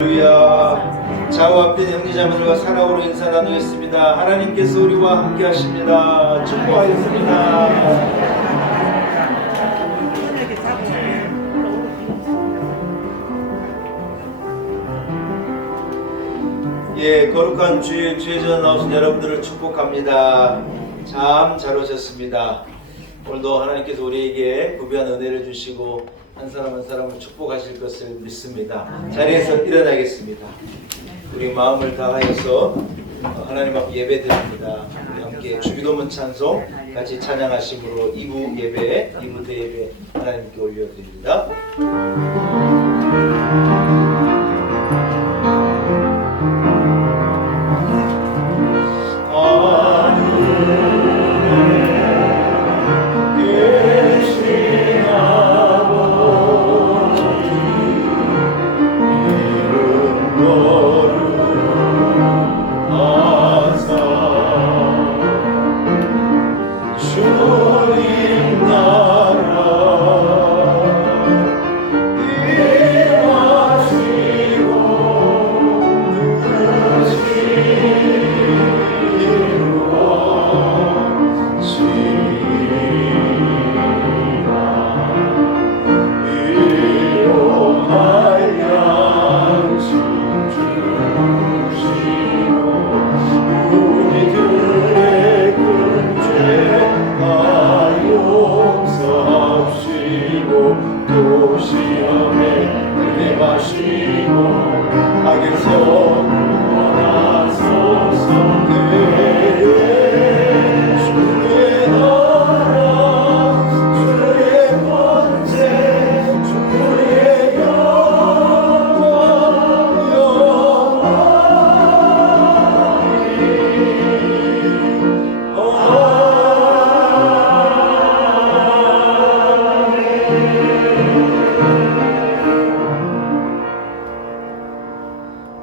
할렐루야. 좌우앞에 형제자매들과 사랑으로 인사 나누겠습니다. 하나님께서 우리와 함께 하십니다. 축복하겠습니다. 예, 거룩한 주일 주의전 나오신 여러분들을 축복합니다. 참 잘 오셨습니다. 오늘도 하나님께서 우리에게 구비한 은혜를 주시고 한 사람 한 사람을 축복하실 것을 믿습니다. 자리에서 일어나겠습니다. 우리 마음을 다하여서 하나님 앞에 예배 드립니다. 우리 함께 주기도문 찬송 같이 찬양하심으로 2부 예배, 2부 대예배 하나님께 올려드립니다.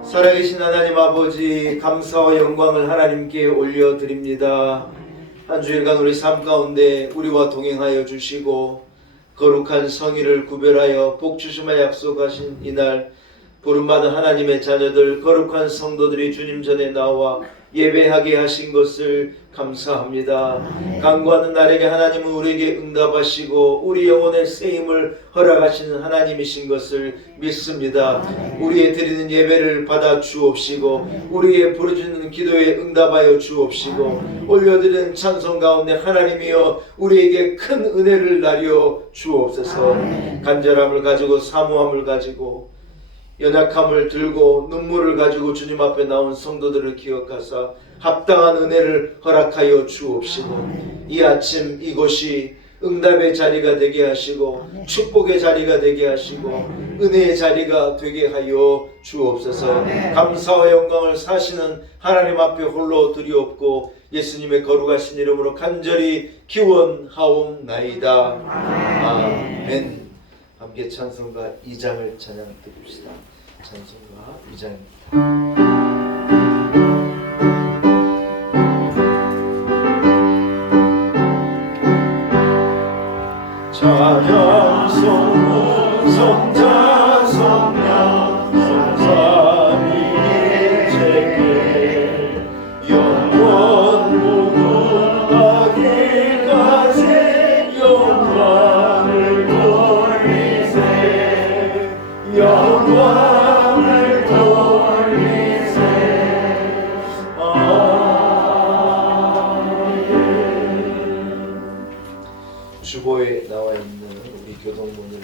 살아계신 하나님 아버지, 감사와 영광을 하나님께 올려드립니다. 한 주일간 우리 삶 가운데 우리와 동행하여 주시고 거룩한 성의를 구별하여 복주심을 약속하신 이날 부름받은 하나님의 자녀들, 거룩한 성도들이 주님 전에 나와 예배하게 하신 것을 감사합니다. 간구하는 날에게 하나님은 우리에게 응답하시고 우리 영혼의 쓰임을 허락하시는 하나님이신 것을 믿습니다. 우리의 드리는 예배를 받아 주옵시고 우리의 부르짖는 기도에 응답하여 주옵시고 올려드리는 찬송 가운데 하나님이여 우리에게 큰 은혜를 나려 주옵소서. 간절함을 가지고 사모함을 가지고 연약함을 들고 눈물을 가지고 주님 앞에 나온 성도들을 기억하사 합당한 은혜를 허락하여 주옵시고 이 아침 이곳이 응답의 자리가 되게 하시고 축복의 자리가 되게 하시고 은혜의 자리가 되게 하여 주옵소서. 감사와 영광을 사시는 하나님 앞에 홀로 드리옵고 예수님의 거룩하신 이름으로 간절히 기원하옵나이다. 아멘. 함께 찬송가 2장을 찬양드립시다. 찬송가 2장입니다. 찬양 성문 성자 성령 성삼위일체께 영원 무궁하기까지 영광을 돌리세 영광을 돌리세. 주보에 나와 있는 우리 교동문을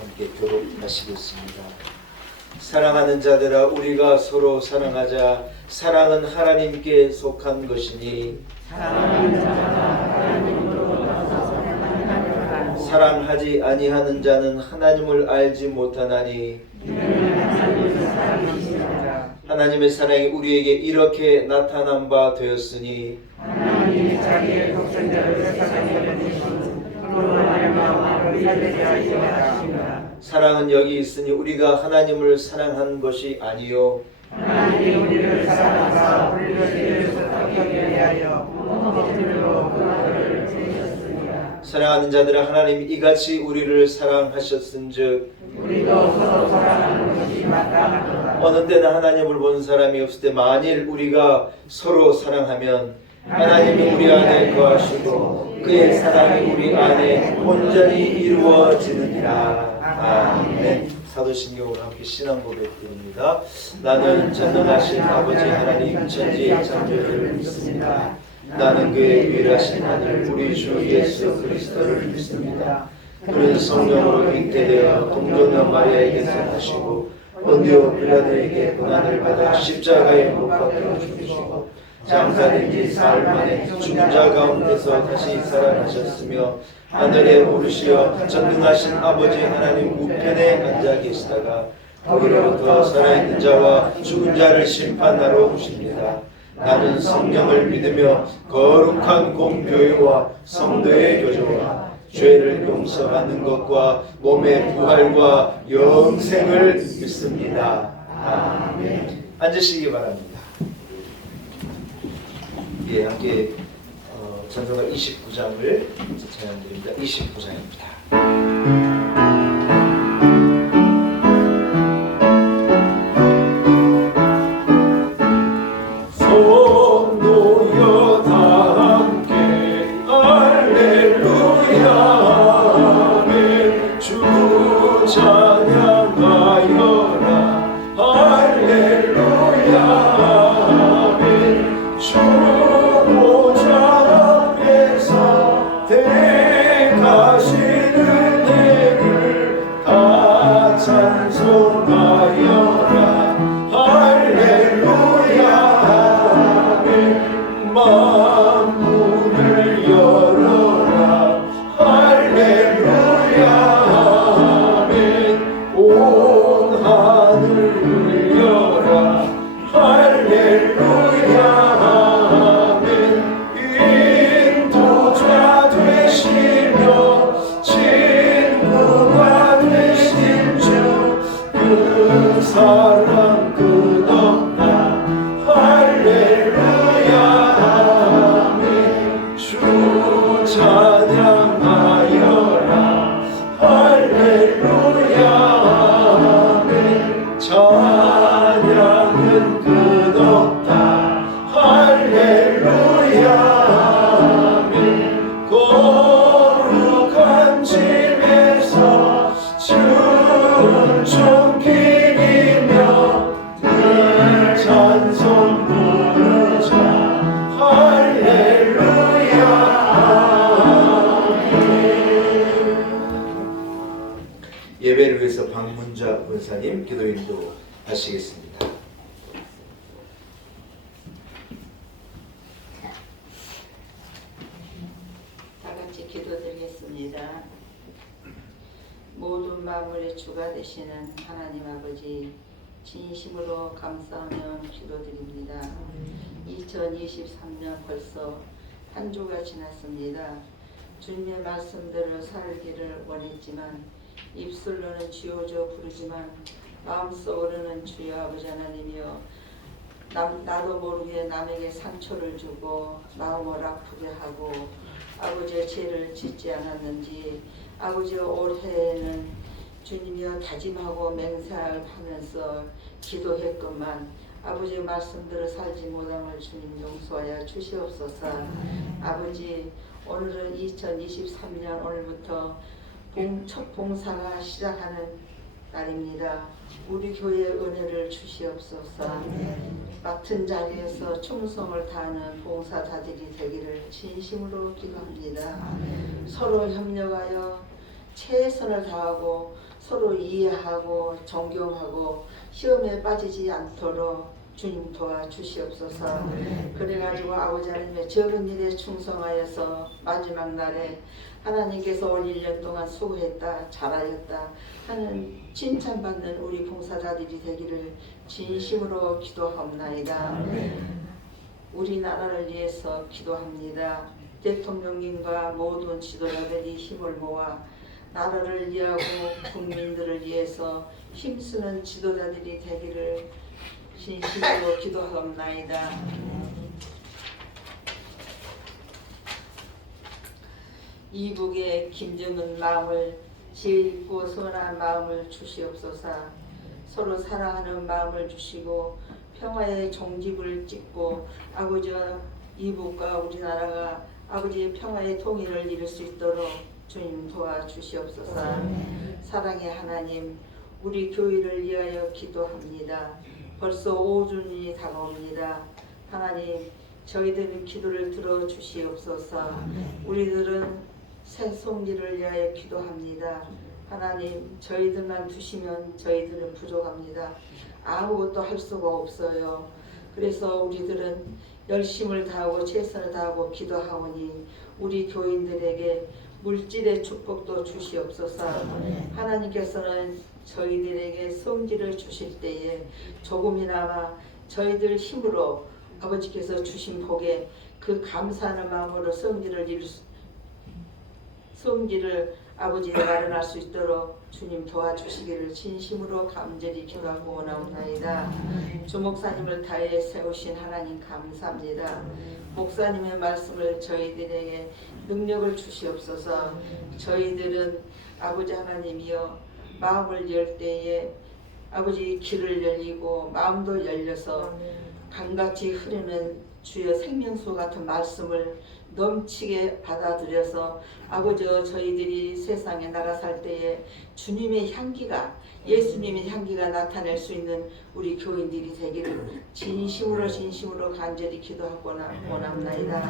함께 교독하시겠습니다. 사랑하는 자들아, 우리가 서로 사랑하자. 사랑은 하나님께 속한 것이니 사랑하지 아니하는 자는 하나님을 알지 못하나니 하나님의 사랑이 우리에게 이렇게 나타난 바 되었으니 하나님이 자기의 독생자를 세상에 보내시고 사랑은 여기 있으니 우리가 하나님을 사랑한 것이 아니요 하나님이 우리를 사랑하사 우리를 죄에서 닦게 하여 무엇으로 그를 주셨습니다. 사랑하는 자들아, 하나님이 이같이 우리를 사랑하셨은즉 우리도 서로 사랑하는 것이 마땅하도다. 어느 때는 하나님을 본 사람이 없을 때 만일 우리가 서로 사랑하면 하나님이 우리 안에 거하시고 그의 사랑이 우리 안에 온전히 이루어지느니라. 아멘. 사도신경으로 함께 신앙 고백드립니다. 나는 전능하신 아버지 하나님 천지의 창조주를 믿습니다. 나는 그의 유일하신 아들 우리 주 예수 그리스도를 믿습니다. 그는 성령으로 잉태되어 동정녀 마리아에게서 나시고 본디오 빌라도에게 고난을 받아 십자가에 못 박혀 죽으시고 장사된 지 사흘 만에 죽은 자 가운데서 다시 살아나셨으며 하늘에 오르시어 전능하신 아버지 하나님 우편에 앉아 계시다가 거기로부터 살아있는 자와 죽은 자를 심판하러 오십니다. 나는 성령을 믿으며 거룩한 공교회와 성도의 교제와 죄를 용서받는 것과 몸의 부활과 영생을 믿습니다. 아멘. 앉으시기 바랍니다. 예, 함께 찬송가 29장을 찬양드립니다. 29장입니다. 사랑 끝없나 할렐루야 아멘. 주 찬양하여라 할렐루야 아멘. 찬양은 끝없다 할렐루야 아멘. 거룩한 집에서 주를 존귀이며 늘 찬송 부르자 할렐루야 아멘. 예배를 위해서 박문자 권사님 기도인도 하시겠습니다. 다 같이 기도드리겠습니다. 모든 만물의 주가 되시는 하나님 아버지, 진심으로 감사하며 기도드립니다. 2023년 벌써 한 주가 지났습니다. 주님의 말씀대로 살기를 원했지만 입술로는 지어져 부르지만 마음속으로는 주여 아버지 하나님이여 나도 모르게 남에게 상처를 주고 마음을 아프게 하고 아버지의 죄를 짓지 않았는지 아버지의 올해에는 주님이여 다짐하고 맹세하면서 기도했건만 아버지의 말씀대로 살지 못함을 주님 용서하여 주시옵소서. 아버지, 오늘은 2023년 오늘부터 첫 봉사가 시작하는 날입니다. 우리 교회의 은혜를 주시옵소서. 맡은 자리에서 충성을 다하는 봉사자들이 되기를 진심으로 기도합니다. 서로 협력하여 최선을 다하고 서로 이해하고 존경하고 시험에 빠지지 않도록 주님 도와주시옵소서. 그래가지고 아버지 하나님의 적은 일에 충성하여서 마지막 날에 하나님께서 올 1년 동안 수고했다 잘하였다 하는 칭찬받는 우리 봉사자들이 되기를 진심으로 기도하옵나이다. 우리나라를 위해서 기도합니다. 대통령님과 모든 지도자들이 힘을 모아 나라를 위하고 국민들을 위해서 힘쓰는 지도자들이 되기를 진심으로 기도하옵나이다. 이북의 김정은 마음을 지혜있고 선한 마음을 주시옵소서. 서로 사랑하는 마음을 주시고 평화의 종집을 찍고 아버지와 이북과 우리나라가 아버지의 평화의 통일을 이룰 수 있도록 주님 도와주시옵소서. 사랑의 하나님, 우리 교회를 위하여 기도합니다. 벌써 5주년이 다가옵니다. 하나님, 저희들의 기도를 들어주시옵소서. 우리들은 새 송기를 위하여 기도합니다. 하나님, 저희들만 두시면 저희들은 부족합니다. 아무것도 할 수가 없어요. 그래서 우리들은 열심을 다하고 최선을 다하고 기도하오니 우리 교인들에게 물질의 축복도 주시옵소서. 하나님께서는 저희들에게 성기를 주실 때에 조금이나마 저희들 힘으로 아버지께서 주신 복에 그 감사하는 마음으로 성기를 아버지에 마련할 수 있도록 주님 도와주시기를 진심으로 간절히 기도하고 원하옵나이다. 주 목사님을 다해 세우신 하나님 감사합니다. 목사님의 말씀을 저희들에게 능력을 주시옵소서. 저희들은 아버지 하나님이여 마음을 열 때에 아버지 귀를 열리고 마음도 열려서 강같이 흐르는 주여 생명수 같은 말씀을 넘치게 받아들여서 아버지여 저희들이 세상에 나가 살 때에 주님의 향기가 예수님의 향기가 나타낼 수 있는 우리 교인들이 되기를 진심으로 간절히 기도하고 원합나이다.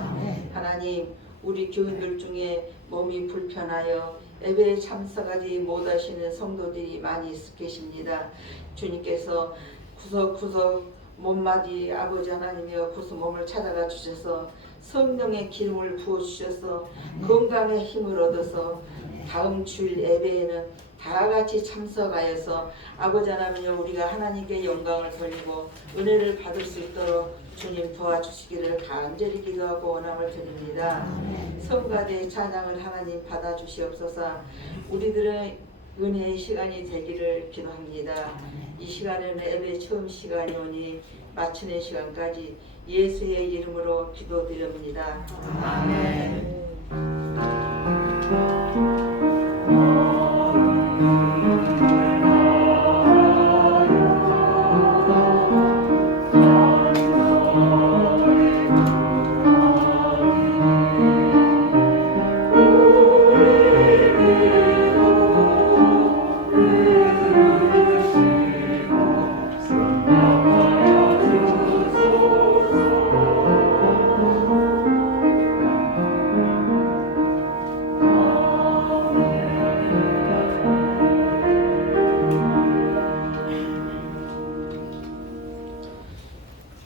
하나님, 우리 교인들 중에 몸이 불편하여 예배에 참석하지 못하시는 성도들이 많이 계십니다. 주님께서 구석구석 몸마디 아버지 하나님이여 구수 몸을 찾아가 주셔서 성령의 기름을 부어주셔서 건강의 힘을 얻어서 다음 주일 예배에는 다 같이 참석하여서 아버지 하나님이여 우리가 하나님께 영광을 돌리고 은혜를 받을 수 있도록 주님 도와주시기를 간절히 기도하고 원함을 드립니다. 성가대 찬양을 하나님 받아주시옵소서. 우리들의 은혜의 시간이 되기를 기도합니다. 이 시간에는 예배 처음 시간이 오니 마치는 시간까지 예수의 이름으로 기도드립니다. 아멘.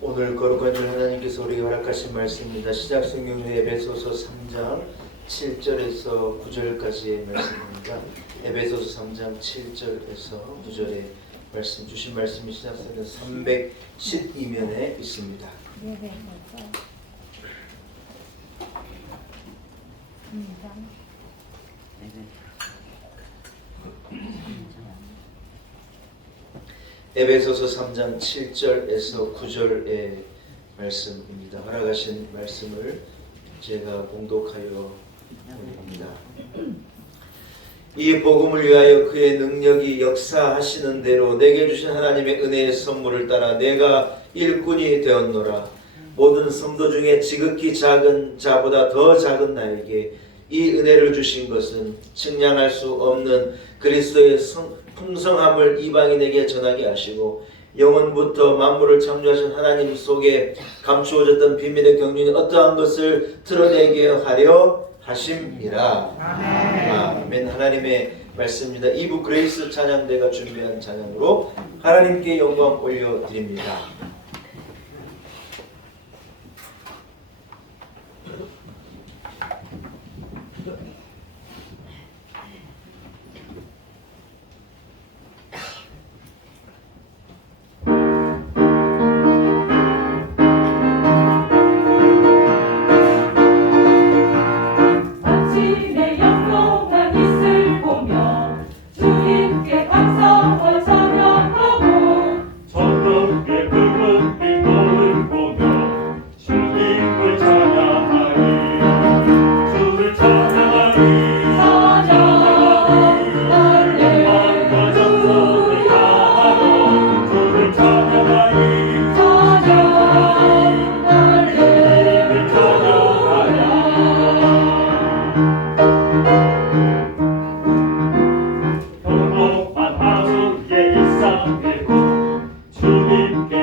오늘 거룩한 줄 하나님께서 우리에게 허락하신 말씀입니다. 시작 성경 에베소서 3장 7절에서 9절까지의 말씀입니다. 에베소서 3장 7절에서 9절의 말씀 주신 말씀이 시작되는 312면에 있습니다. 에베소서 3장 7절에서 9절의 말씀입니다. 허락하신 말씀을 제가 봉독하여 드립니다. 이 복음을 위하여 그의 능력이 역사하시는 대로 내게 주신 하나님의 은혜의 선물을 따라 내가 일꾼이 되었노라. 모든 성도 중에 지극히 작은 자보다 더 작은 나에게 이 은혜를 주신 것은 측량할 수 없는 그리스도의 풍성함을 이방인에게 전하게 하시고 영원부터 만물을 창조하신 하나님 속에 감추어졌던 비밀의 경륜이 어떠한 것을 드러내게 하려 하심이라. 아멘. 하나님의 말씀입니다. 2부 그레이스 찬양대가 준비한 찬양으로 하나님께 영광 올려드립니다. 주님께 감사와 찬양하고 천국의 그곳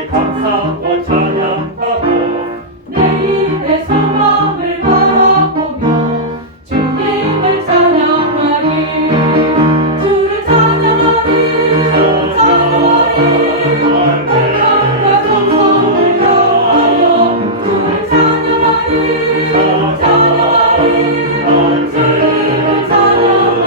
감사와 찬양하고 내 입의 소망을 바라보며 주님을 찬양하리 주를 찬양하리 찬양하리 성성을 다하여 주를 찬양하리 찬양하리 주님을 찬양하리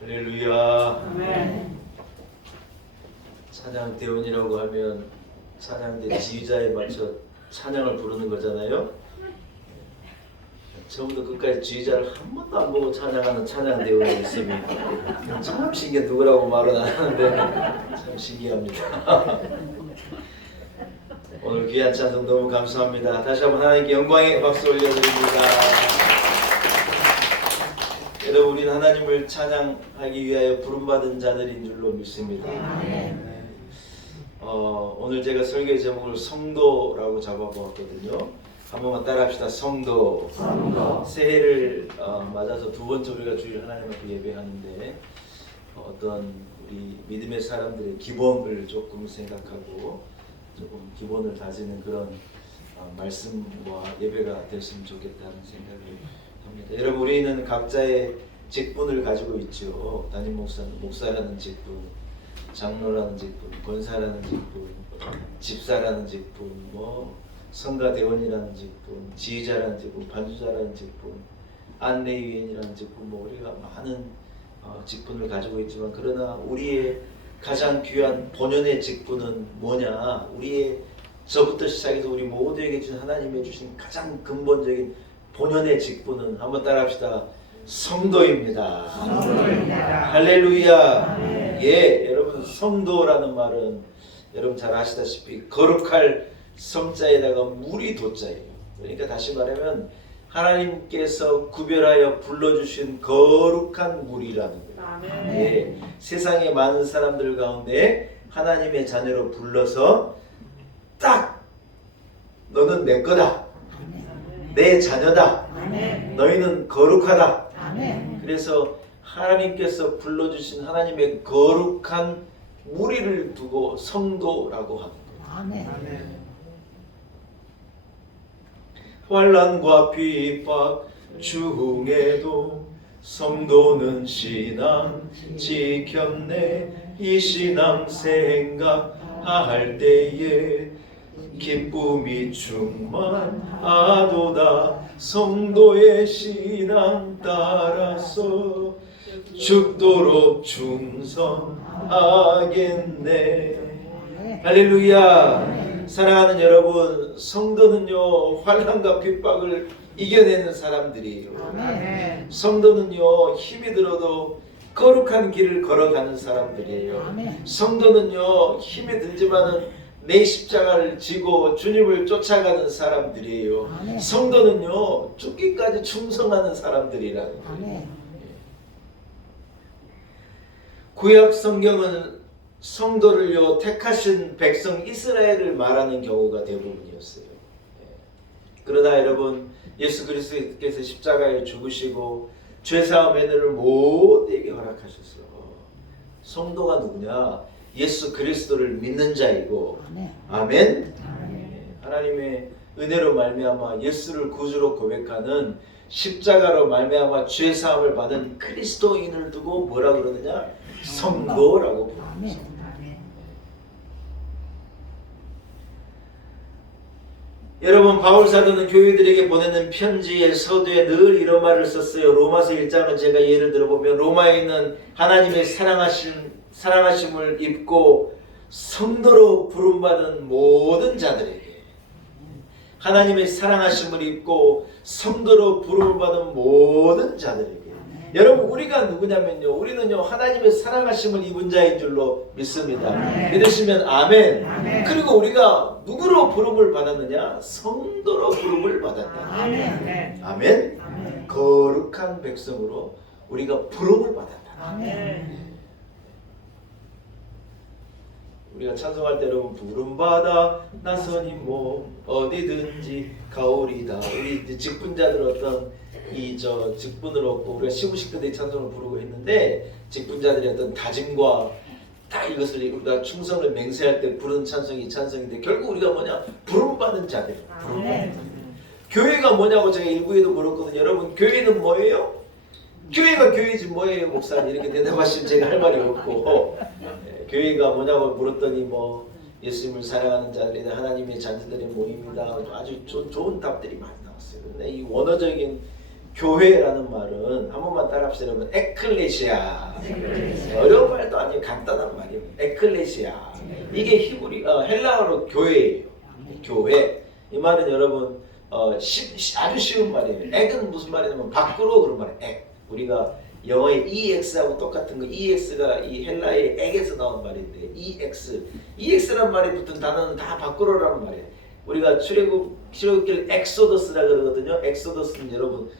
할렐루야. 아멘. 찬양 대원이라고 하면 찬양대 지휘자에 맞춰 찬양을 부르는 거잖아요. 처음부터 끝까지 지휘자를 한 번도 안 보고 찬양하는 찬양 대원이 있으면 참 신기해. 누구라고 말은 안 하는데 참 신기합니다. 오늘 귀한 찬송 너무 감사합니다. 다시 한번 하나님께 영광의 박수 올려드립니다. 여러분, 우리는 하나님을 찬양하기 위하여 부름받은 자들인 줄로 믿습니다. 오늘 제가 설교의 제목을 성도라고 잡아보았거든요. 한 번만 따라합시다. 성도. 새해를 맞아서 두 번째 우리가 주일 하나님 앞에 예배하는데 어떤 우리 믿음의 사람들의 기본을 조금 생각하고 조금 기본을 다지는 그런 말씀과 예배가 됐으면 좋겠다는 생각을 합니다. 여러분, 우리는 각자의 직분을 가지고 있죠. 담임 목사라는 직분, 장로라는 직분, 권사라는 직분, 집사라는 직분, 성가대원이라는 직분, 지휘자라는 직분, 반주자라는 직분, 안내위원이라는 직분, 우리가 많은 직분을 가지고 있지만, 그러나 우리의 가장 귀한 본연의 직분은 뭐냐? 우리의 저부터 시작해서 우리 모두에게 주신 하나님의 주신 가장 근본적인 본연의 직분은 한번 따라합시다. 성도입니다. 할렐루야. 예, 여러분, 성도라는 말은 여러분 잘 아시다시피 거룩할 성자에다가 물이 도자예요. 그러니까 다시 말하면 하나님께서 구별하여 불러주신 거룩한 물이라는 거예요. 예, 세상의 많은 사람들 가운데 하나님의 자녀로 불러서 딱 너는 내 거다. 내 자녀다. 너희는 거룩하다. 그래서 하나님께서 불러주신 하나님의 거룩한 무리를 두고 성도라고 하는 거예요. 환난과 핍박 중에도 성도는 신앙 지켰네. 이 신앙 생각할 때에 기쁨이 충만하도다. 성도의 신앙 따라서 죽도록 충성하겠네. 할렐루야. 사랑하는 여러분, 성도는요 환난과 핍박을 이겨내는 사람들이에요. 성도는요 힘이 들어도 거룩한 길을 걸어가는 사람들이에요. 성도는요 힘이 들지만은 내 십자가를 지고 주님을 쫓아가는 사람들이에요. 성도는요 죽기까지 충성하는 사람들이라는 거예요. 구약 성경은 성도를요 택하신 백성 이스라엘을 말하는 경우가 대부분이었어요. 그러나 여러분, 예수 그리스도께서 십자가에 죽으시고 죄사함의 은혜를 모두에게 허락하셨어요. 성도가 누구냐? 예수 그리스도를 믿는 자이고, 아멘. 하나님의 은혜로 말미암아 예수를 구주로 고백하는, 십자가로 말미암아 죄사함을 받은 그리스도인을 두고 뭐라 그러느냐? 성도라고 부릅니다. 여러분, 바울사도는 교회들에게 보내는 편지의 서두에 늘 이런 말을 썼어요. 로마서 1장을 제가 예를 들어보면, 로마에 있는 하나님의 사랑하심을 입고 성도로 부름받은 모든 자들에게, 하나님의 사랑하심을 입고 성도로 부름을 받은 모든 자들에게 여러분 우리가 누구냐면요 우리는요 하나님의 사랑하심을 입은 자인 줄로 믿습니다. 믿으시면 아멘. 그리고 우리가 누구로 부름을 받았느냐 성도로 부름을 받았다. 아멘. 거룩한 백성으로 우리가 부름을 받았다. 우리가 찬송할 때 여러분 부름받아 나선이 몸 어디든지 가오리다. 우리 이제 직분자들 어떤 직분을 얻고 우리가 시부식 때 찬송을 부르고 했는데 직분자들의 어떤 다짐과 다 이것을 우리가 충성을 맹세할 때 부르는 찬송이 이 찬송인데 결국 우리가 뭐냐 부름받은 자들. 부름받은 자들. 교회가 뭐냐고 제가 일부에도 물었거든요. 여러분 교회는 뭐예요? 교회가 교회지 뭐예요 목사님 이렇게 대답하시면 제가 할 말이 없고 교회가 뭐냐고 물었더니 뭐 예수님을 사랑하는 자들이나 하나님의 자녀들의 모임이다. 아주 좋은 답들이 많이 나왔어요. 근데 이 원어적인 교회라는 말은 한 번만 따라합시다. 여러분 에클레시아. 어려운 말도 아니에요. 간단한 말이에요. 에클레시아. 이게 헬라어로 교회예요. 교회. 이 말은 여러분 아주 쉬운 말이에요. 액은 무슨 말이냐면 밖으로 그런 말이에요. 액. 우리가 영어의 EX하고 똑같은 거 EX가 이 헬라의 액에서 나온 말인데 EX란 말이 붙은 단어는 다 밖으로라는 말이에요. 우리가 출애굽길 엑소더스라 그러거든요. 엑소더스는 여러분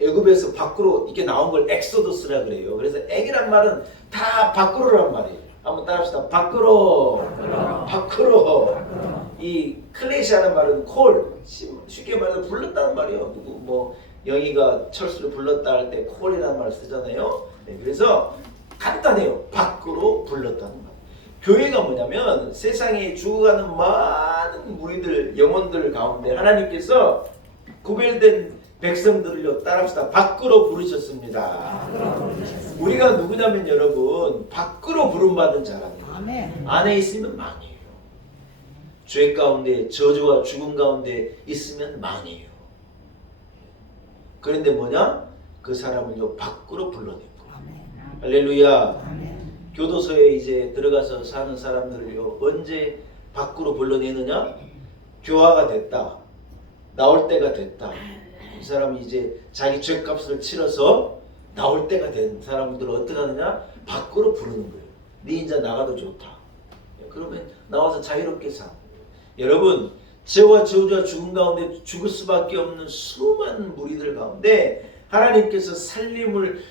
애굽에서 밖으로 이렇게 나온 걸 엑소더스라 그래요. 그래서 액이란 말은 다 밖으로란 말이에요. 한번 따라합시다. 밖으로. 이 클레시아라는 말은 콜 쉽게 말해서 불렀다는 말이에요. 누구 뭐 영희가 철수를 불렀다 할 때 콜이라는 말을 쓰잖아요. 네, 그래서 간단해요. 밖으로 불렀다는 말. 교회가 뭐냐면 세상에 죽어가는 많은 무리들 영혼들 가운데 하나님께서 구별된 백성들을요 따라합시다. 밖으로 부르셨습니다. 우리가 누구냐면 여러분 밖으로 부름받은 자라네요. 안에 있으면 망해요. 죄 가운데 저주와 죽음 가운데 있으면 망해요. 그런데 뭐냐? 그 사람을요 밖으로 불러내고. 할렐루야. 교도소에 이제 들어가서 사는 사람들을요 언제 밖으로 불러내느냐? 교화가 됐다. 나올 때가 됐다. 이 사람이 이제 자기 죄값을 치러서 나올 때가 된 사람들을 어떻게 하느냐? 밖으로 부르는 거예요. 네 인자 나가도 좋다. 그러면 나와서 자유롭게 사. 여러분 죄와 저주와 죽음 가운데 죽을 수밖에 없는 수많은 무리들 가운데 하나님께서 살림을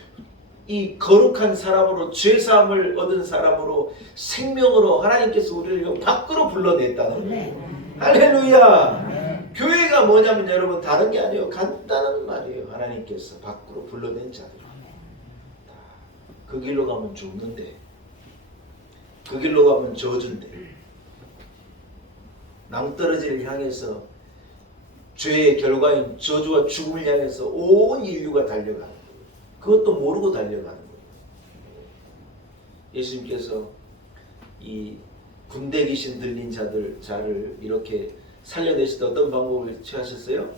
이 거룩한 사람으로 죄사함을 얻은 사람으로 생명으로 하나님께서 우리를 밖으로 불러냈다는 거예요. 할렐루야. 교회가 뭐냐면 여러분 다른 게 아니에요. 간단한 말이에요. 하나님께서 밖으로 불러낸 자들. 그 길로 가면 죽는데 그 길로 가면 저주인데 낭떠러지를 향해서 죄의 결과인 저주와 죽음을 향해서 온 인류가 달려가는 거예요. 그것도 모르고 달려가는 거예요. 예수님께서 이 군대 귀신 들린 자를 이렇게 살려내실 때 어떤 방법을 취하셨어요?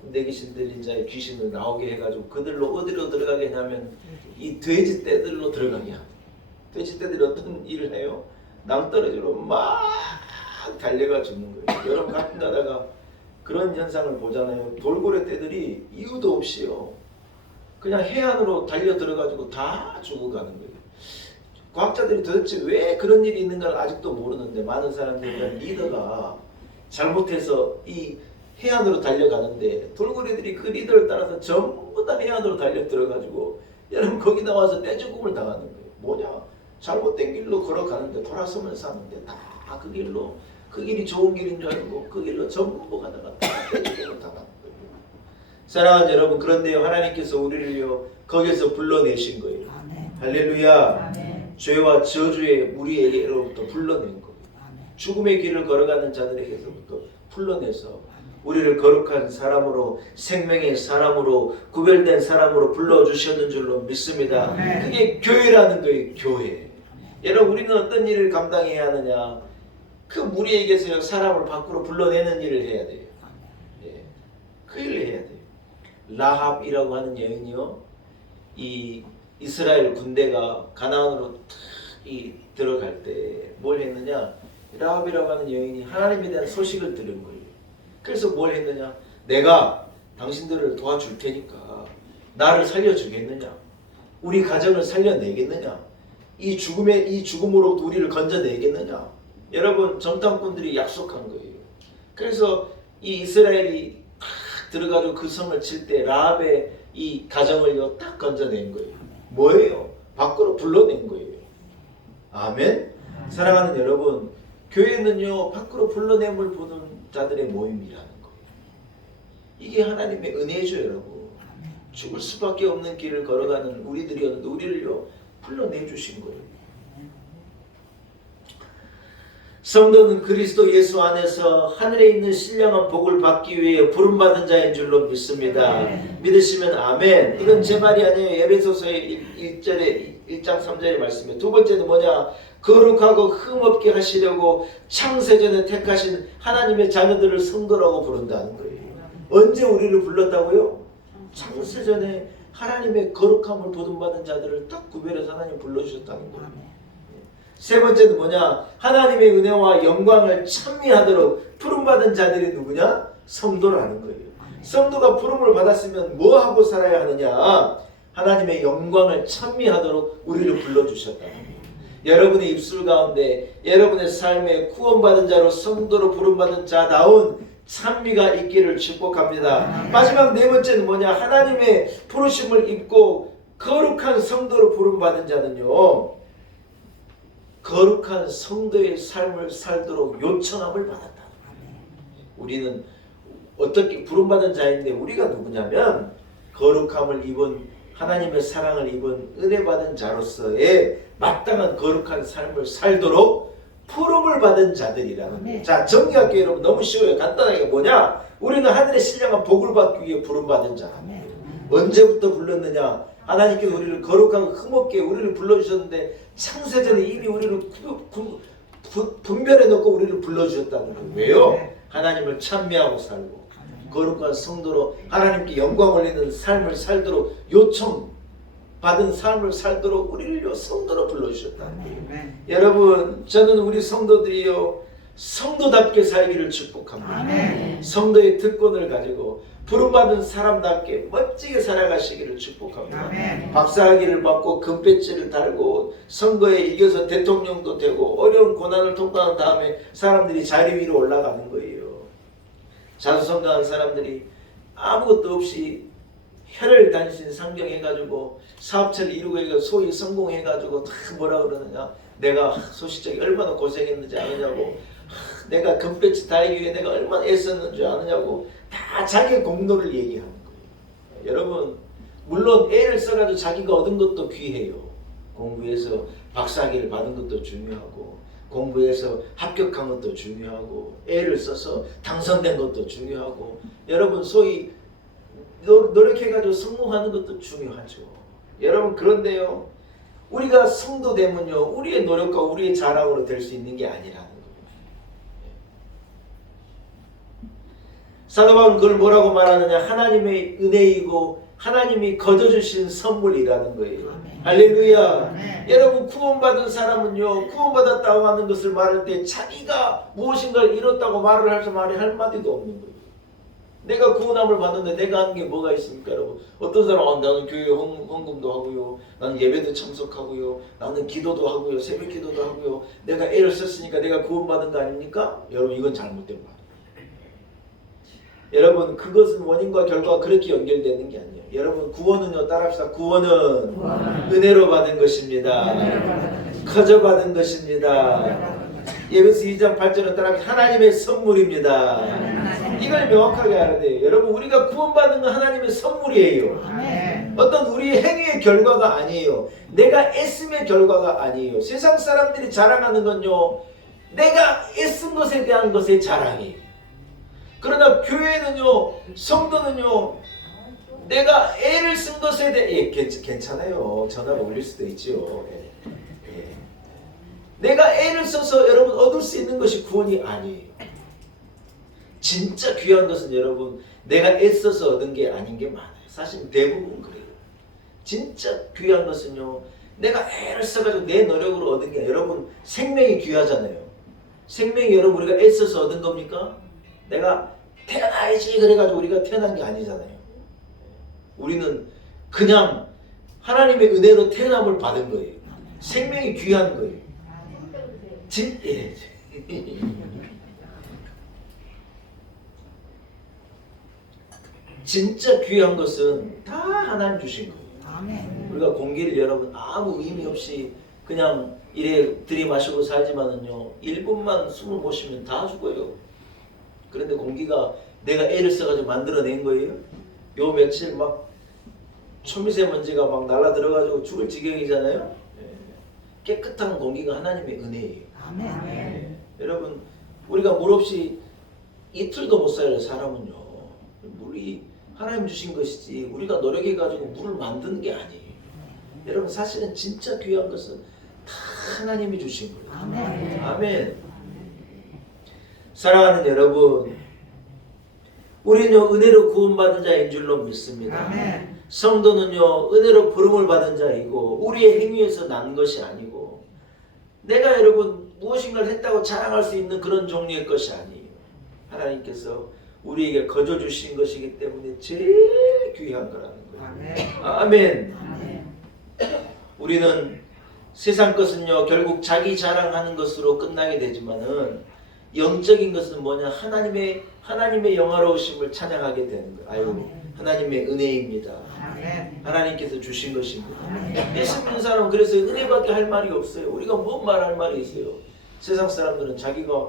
군대 귀신 들린 자의 귀신을 나오게 해가지고 그들로 어디로 들어가게 하냐면 이 돼지 떼들로 들어가게 합니다. 돼지 떼들이 어떤 일을 해요? 낭떠러지로 막 달려가 죽는 거예요. 여러분 가끔 가다가 그런 현상을 보잖아요. 돌고래 떼들이 이유도 없이요 그냥 해안으로 달려 들어가지고 다 죽어가는 거예요. 과학자들이 도대체 왜 그런 일이 있는가를 아직도 모르는데 많은 사람들이 리더가 잘못해서 이 해안으로 달려가는데 돌고래들이 그 리더를 따라서 전부 다 해안으로 달려 들어가지고 여러분 거기 나와서 떼죽음을 당하는 거예요. 뭐냐? 잘못된 길로 걸어가는데 돌아서면서 하는데 다 그 길로 그 길이 좋은 길인 줄 알고 그 길로 전부 가다가 다 떼죽음을 당하는 거예요. 사랑하는 여러분 그런데요 하나님께서 우리를요 거기에서 불러내신 거예요. 할렐루야. 죄와 저주의 무리에게로부터 불러낸 거예요. 죽음의 길을 걸어가는 자들에게서부터 불러내서 우리를 거룩한 사람으로 생명의 사람으로 구별된 사람으로 불러주셨는 줄로 믿습니다. 그게 교회라는 거예요. 교회. 여러분 우리는 어떤 일을 감당해야 하느냐? 그 무리에게서 사람을 밖으로 불러내는 일을 해야 돼요. 그 일을 해야 돼요. 라합이라고 하는 여인이요 이 이스라엘 군대가 가나안으로 들어갈 때 뭘 했느냐? 라합이라고 하는 여인이 하나님에 대한 소식을 들은 거예요. 그래서 뭘 했느냐? 내가 당신들을 도와줄 테니까 나를 살려주겠느냐? 우리 가정을 살려내겠느냐? 이 죽음으로부터 우리를 건져내겠느냐? 여러분, 정탐꾼들이 약속한 거예요. 그래서 이 이스라엘이 딱 들어가지고 그 성을 칠 때 라합의 이 가정을요 딱 건져낸 거예요. 뭐예요? 밖으로 불러낸 거예요. 아멘. 사랑하는 여러분, 교회는요 밖으로 불러냄을 보는 자들의 모임이라는 거예요. 이게 하나님의 은혜죠, 여러분. 죽을 수밖에 없는 길을 걸어가는 우리들이었는데 우리를요 불러내 주신 거예요. 성도는 그리스도 예수 안에서 하늘에 있는 신령한 복을 받기 위해 부름받은 자인 줄로 믿습니다. 믿으시면 아멘. 이건 제 말이 아니에요. 에베소서의 1장 3절의 말씀이에요. 두 번째는 뭐냐? 거룩하고 흠없게 하시려고 창세전에 택하신 하나님의 자녀들을 성도라고 부른다는 거예요. 언제 우리를 불렀다고요? 창세전에 하나님의 거룩함을 보듬받은 자들을 딱 구별해서 하나님 불러주셨다는 거예요. 세 번째는 뭐냐? 하나님의 은혜와 영광을 찬미하도록 부름받은 자들이 누구냐? 성도라는 거예요. 성도가 부름을 받았으면 뭐하고 살아야 하느냐? 하나님의 영광을 찬미하도록 우리를 불러주셨다는 거예요. 여러분의 입술 가운데 여러분의 삶에 구원받은 자로 성도로 부름받은 자다운 찬미가 있기를 축복합니다. 마지막 네 번째는 뭐냐? 하나님의 부르심을 입고 거룩한 성도로 부름받은 자는요 거룩한 성도의 삶을 살도록 요청함을 받았다. 우리는 어떻게 부름받은 자인데 우리가 누구냐면 거룩함을 입은 하나님의 사랑을 입은 은혜받은 자로서의 마땅한 거룩한 삶을 살도록 부름을 받은 자들이라는 거예요. 자, 정리할게요. 여러분, 너무 쉬워요. 간단하게 뭐냐? 우리는 하늘의 신령한 복을 받기 위해 부름받은 자. 언제부터 불렀느냐? 하나님께서 우리를 거룩하고 흠없게 우리를 불러주셨는데 창세전에 이미 우리를 분별해 놓고 우리를 불러주셨다는 거예요. 왜요? 하나님을 찬미하고 살고 거룩한 성도로 하나님께 영광 올리는 삶을 살도록 요청받은 삶을 살도록 우리를 성도로 불러주셨다는 거예요. 여러분, 저는 우리 성도들이요 성도답게 살기를 축복합니다. 성도의 특권을 가지고 부름받은 사람답게 멋지게 살아가시기를 축복합니다. 박사학위를 받고 금배지를 달고 선거에 이겨서 대통령도 되고 어려운 고난을 통과한 다음에 사람들이 자리 위로 올라가는 거예요. 자수성가한 사람들이 아무것도 없이 혈을 단신 상경해가지고 사업체를 이루고 해가 소위 성공해가지고 다 뭐라 그러느냐, 내가 소시적이 얼마나 고생했는지 아느냐고, 내가 금배지 달기 위해 내가 얼마나 애썼는지 아느냐고 다 자기의 공로를 얘기하는 거예요. 여러분, 물론 애를 써가지고 자기가 얻은 것도 귀해요. 공부해서 박사학위를 받은 것도 중요하고 공부해서 합격한 것도 중요하고 애를 써서 당선된 것도 중요하고 여러분 소위 노력해가지고 성공하는 것도 중요하죠. 여러분, 그런데요 우리가 성도되면요 우리의 노력과 우리의 자랑으로 될 수 있는 게 아니라는 거예요. 사도 바울은 그걸 뭐라고 말하느냐? 하나님의 은혜이고 하나님이 거저주신 선물이라는 거예요. 할렐루야. 여러분, 구원받은 사람은요 구원받았다고 하는 것을 말할 때 자기가 무엇인가를 이뤘다고 말을 할 말이 할 마디도 없는 거예요. 내가 구원함을 받는데 내가 하는 게 뭐가 있습니까, 여러분? 어떤 사람은 나는 교회 헌금도 하고요, 나는 예배도 참석하고요, 나는 기도도 하고요, 새벽 기도도 하고요, 내가 애를 썼으니까 내가 구원받은 거 아닙니까? 여러분, 이건 잘못된 말이에요. 여러분, 그것은 원인과 결과가 그렇게 연결되는 게 아니에요. 여러분, 구원은요, 따라합시다. 구원은 은혜로 받은 것입니다. 커져 받은 것입니다. 예배서 2장 8절은 따라합시다. 하나님의 선물입니다. 이걸 명확하게 알아야 돼요. 여러분, 우리가 구원받은 건 하나님의 선물이에요. 어떤 우리의 행위의 결과가 아니에요. 내가 애씀의 결과가 아니에요. 세상 사람들이 자랑하는 건요, 내가 애쓴 것에 대한 것의 자랑이에요. 그러나 교회는요, 성도는요, 내가 애를 쓴 것에 대해 괜찮아요. 전화를 올릴 수도 있죠. 내가 애를 써서 여러분 얻을 수 있는 것이 구원이 아니에요. 진짜 귀한 것은 여러분 내가 애써서 얻은 게 아닌 게 많아요. 사실 대부분 그래요. 진짜 귀한 것은요 내가 애를 써가지고 내 노력으로 얻은 게 아니라, 여러분 생명이 귀하잖아요. 생명이 여러분 우리가 애써서 얻은 겁니까? 내가 태어나야지 그래가지고 우리가 태어난 게 아니잖아요. 우리는 그냥 하나님의 은혜로 태어남을 받은 거예요. 생명이 귀한 거예요. 예. 진짜 귀한 것은 다 하나님 주신 거예요. 우리가 공기를 여러분 아무 의미 없이 그냥 이래 들이마시고 살지만은요 1분만 숨을 못 쉬면 다 죽어요. 그런데 공기가 내가 애를 써가지고 만들어낸 거예요. 요 며칠 막 초미세먼지가 막 날라 들어가지고 죽을 지경이잖아요. 깨끗한 공기가 하나님의 은혜예요. 여러분 우리가 물 없이 이틀도 못 살아요. 사람은요. 물이 하나님 주신 것이지 우리가 노력해가지고 물을 만드는 게 아니에요. 여러분 사실은 진짜 귀한 것은 다 하나님이 주신 거예요. 아멘. 사랑하는 여러분, 우리는요 은혜로 구원받은 자인 줄로 믿습니다. 성도는요 은혜로 부름을 받은 자이고 우리의 행위에서 난 것이 아니고 내가 여러분 무엇인가를 했다고 자랑할 수 있는 그런 종류의 것이 아니에요. 하나님께서 우리에게 거저 주신 것이기 때문에 제일 귀한 거라는 거예요. 아멘. 우리는 세상 것은요 결국 자기 자랑하는 것으로 끝나게 되지만은 영적인 것은 뭐냐 하나님의 영화로우심을 찬양하게 되는 거예요. 아유 하나님의 은혜입니다. 하나님께서 주신 것입니다. 예수 믿는 사람은 그래서 은혜밖에 할 말이 없어요. 우리가 뭔 말할 말이 있어요. 세상 사람들은 자기가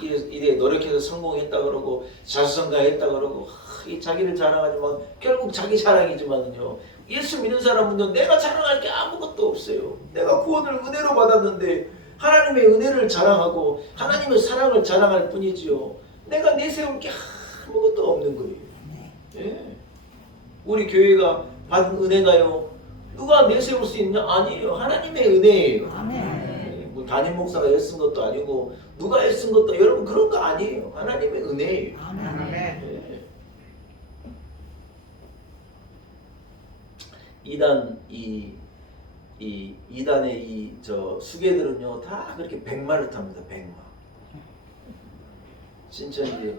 이래 노력해서 성공했다 그러고 자수성가했다 그러고 이 자기를 자랑하지만 결국 자기 자랑이지만은요 예수 믿는 사람은요 내가 자랑할 게 아무것도 없어요. 내가 구원을 은혜로 받았는데 하나님의 은혜를 자랑하고 하나님의 사랑을 자랑할 뿐이지요. 내가 내세울 게 아무것도 없는 거예요. 예. 우리 교회가 받은 은혜가요 누가 내세울 수 있냐? 아니에요. 하나님의 은혜예요. 뭐 담임 목사가 애쓴 것도 아니고 누가 애쓴 것도 여러분 그런 거 아니에요. 하나님의 은혜예요. 예. 이단의 저 수계들은요 다 그렇게 백마를 탑니다. 백마. 진짜 이제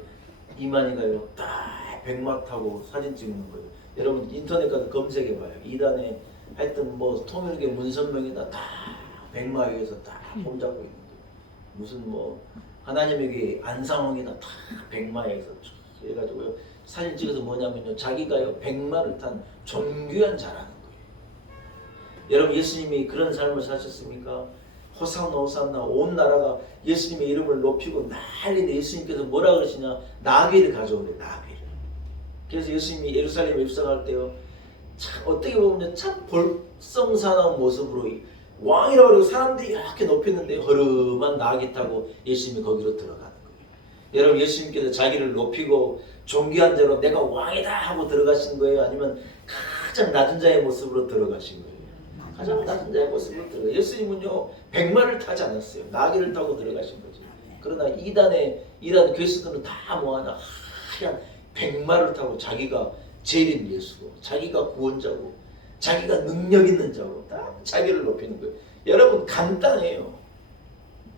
이만희가요 딱 백마 타고 사진 찍는 거예요. 여러분 인터넷 가서 검색해봐요. 이단에 하여튼 뭐 통일교 문선명이다 다 백마 위에서 다 손잡고 있는 거예요. 무슨 뭐 하나님에게 안상홍이다 다 백마에서 해가지고요 사진 찍어서 뭐냐면요 자기가요 백마를 탄 존귀한 자라는 거예요. 여러분 예수님이 그런 삶을 사셨습니까? 호산나 호산나 온 나라가 예수님의 이름을 높이고 난리인데 예수님께서 뭐라 그러시냐 나귀를 가져오래. 나귀를. 그래서 예수님이 예루살렘에 입성할 때요 참 어떻게 보면 참 볼성사나운 모습으로 왕이라고 그러고 사람들이 이렇게 높였는데 허름한 나귀 타고 예수님이 거기로 들어가는 거예요. 여러분 예수님께서 자기를 높이고 존귀한 자로 내가 왕이다 하고 들어가신 거예요? 아니면 가장 낮은 자의 모습으로 들어가신 거예요? 가장 낮은 자의 모습으로 들어가요. 예수님은요 백마를 타지 않았어요. 나귀를 타고 들어가신 거죠. 그러나 이단 괴수들은 다 뭐하나 하얀 백마를 타고 자기가 제일인 예수고 자기가 구원자고 자기가 능력 있는 자고 다 자기를 높이는 거예요. 여러분 간단해요.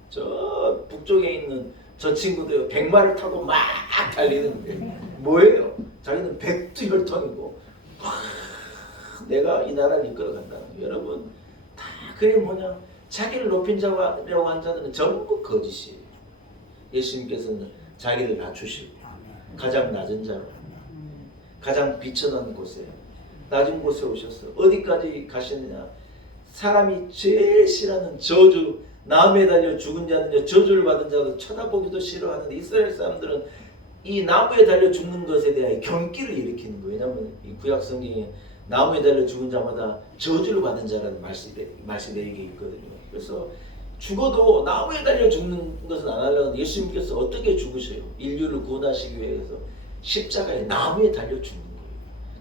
저 북쪽에 있는 저 친구도요 백마를 타고 막 달리는 거예요. 뭐예요? 자기는 백두혈통이고 내가 이 나라를 이끌어간다는 거예요. 여러분 다 그게 뭐냐 자기를 높인 자라고 한 자들은 전부 거짓이에요. 예수님께서는 자기를 낮추시고 가장 낮은 자로 가장 비천한 곳에 낮은 곳에 오셔서 어디까지 가셨느냐 사람이 제일 싫어하는 저주 나무에 달려 죽은 자는 저주를 받은 자도 쳐다보기도 싫어하는데 이스라엘 사람들은 이 나무에 달려 죽는 것에 대한 경기를 일으키는 거예요. 왜냐하면 이 구약 성경에 나무에 달려 죽은 자마다 저주를 받은 자라는 말씀이 내게 있거든요. 그래서 죽어도 나무에 달려 죽는 것은 안 하려는데 예수님께서 어떻게 죽으셔요? 인류를 구원하시기 위해서 십자가에 나무에 달려 죽는 거예요.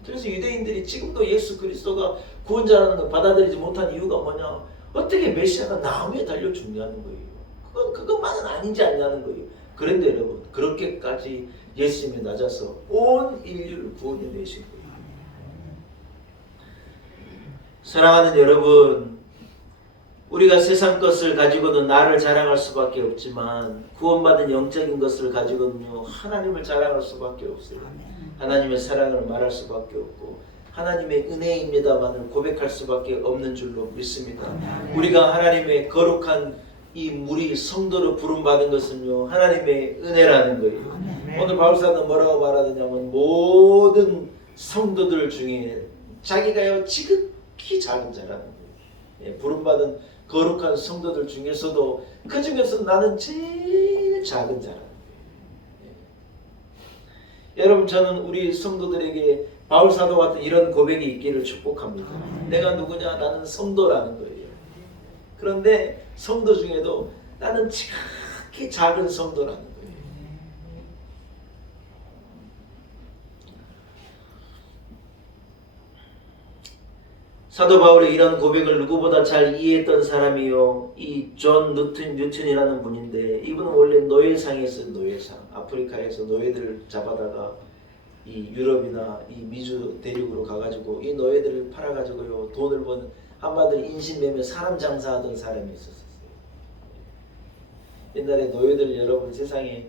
그래서 유대인들이 지금도 예수 그리스도가 구원자라는 걸 받아들이지 못한 이유가 뭐냐? 어떻게 메시아가 나무에 달려 죽냐는 거예요. 그것만은 아닌지 아니냐는 거예요. 그런데 여러분 그렇게까지 예수님이 낮아서 온 인류를 구원해 내신 거예요. 사랑하는 여러분, 우리가 세상 것을 가지고는 나를 자랑할 수밖에 없지만 구원받은 영적인 것을 가지고는요 하나님을 자랑할 수밖에 없어요. 하나님의 사랑을 말할 수밖에 없고 하나님의 은혜입니다만을 고백할 수밖에 없는 줄로 믿습니다. 우리가 하나님의 거룩한 이 무리 성도로 부름받은 것은요 하나님의 은혜라는 거예요. 오늘 바울사는 뭐라고 말하느냐면 모든 성도들 중에 자기가요 지극히 작은 자라는 거예요. 예, 부름받은 거룩한 성도들 중에서도 그 중에서 나는 제일 작은 자라는 거예요. 예. 여러분 저는 우리 성도들에게 바울사도 같은 이런 고백이 있기를 축복합니다. 내가 누구냐? 나는 성도라는 거예요. 그런데 성도 중에도 나는 지극히 작은 성도라는 거예요. 사도 바울의 이런 고백을 누구보다 잘 이해했던 사람이요 이 존 뉴튼이라는 분인데 이분은 원래 노예상에서 노예상 아프리카에서 노예들을 잡아다가 이 유럽이나 이 미주 대륙으로 가가지고 이 노예들을 팔아가지고요 돈을 버는 한마디로 인신매매 사람 장사하던 사람이 있었어요. 옛날에 노예들 여러분 세상에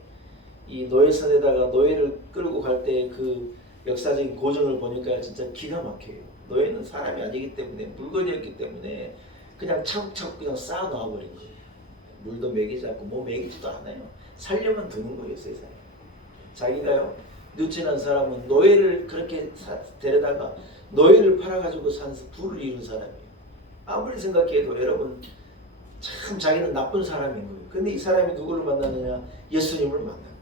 이 노예선에다가 노예를 끌고 갈 때 그 역사적인 고증을 보니까 진짜 기가 막혀요. 노예는 사람이 아니기 때문에 물건이었기 때문에 그냥 차곡차곡 그냥 쌓아 놓아버린 거예요. 물도 먹이지 않고 뭐 먹이지도 않아요. 살려만 두는 거예요 세상에. 자기가요 누친한 사람은 노예를 그렇게 데려다가 노예를 팔아가지고 산 부를 이룬 사람이에요. 아무리 생각해도 여러분 참 자기는 나쁜 사람인 거예요. 근데 이 사람이 누구를 만나느냐? 예수님을 만난 거예요.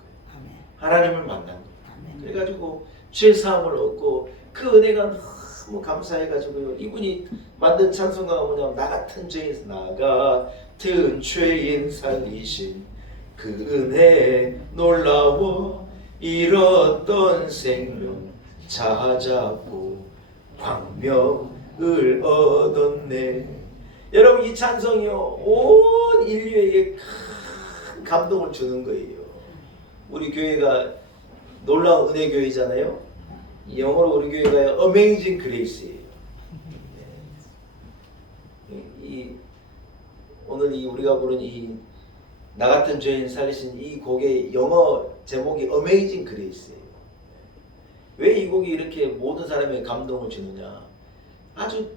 하나님을 만난 거예요. 그래가지고 죄사함을 얻고 그 은혜가 너무 감사해가지고요. 이분이 만든 찬송가가 뭐냐면 나 같은 죄인 나 같은 죄인 살리신 그 은혜 놀라워 잃었던 생명 찾았고 광명을 얻었네. 여러분 이 찬송이요 온 인류에게 큰 감동을 주는 거예요. 우리 교회가 놀라운 은혜 교회잖아요. 영어로 우리 교회가 Amazing Grace예요. 오늘 우리가 부른 이 나 같은 죄인 살리신 이 곡의 영어 제목이 Amazing Grace예요. 왜 이 곡이 이렇게 모든 사람에게 감동을 주느냐? 아주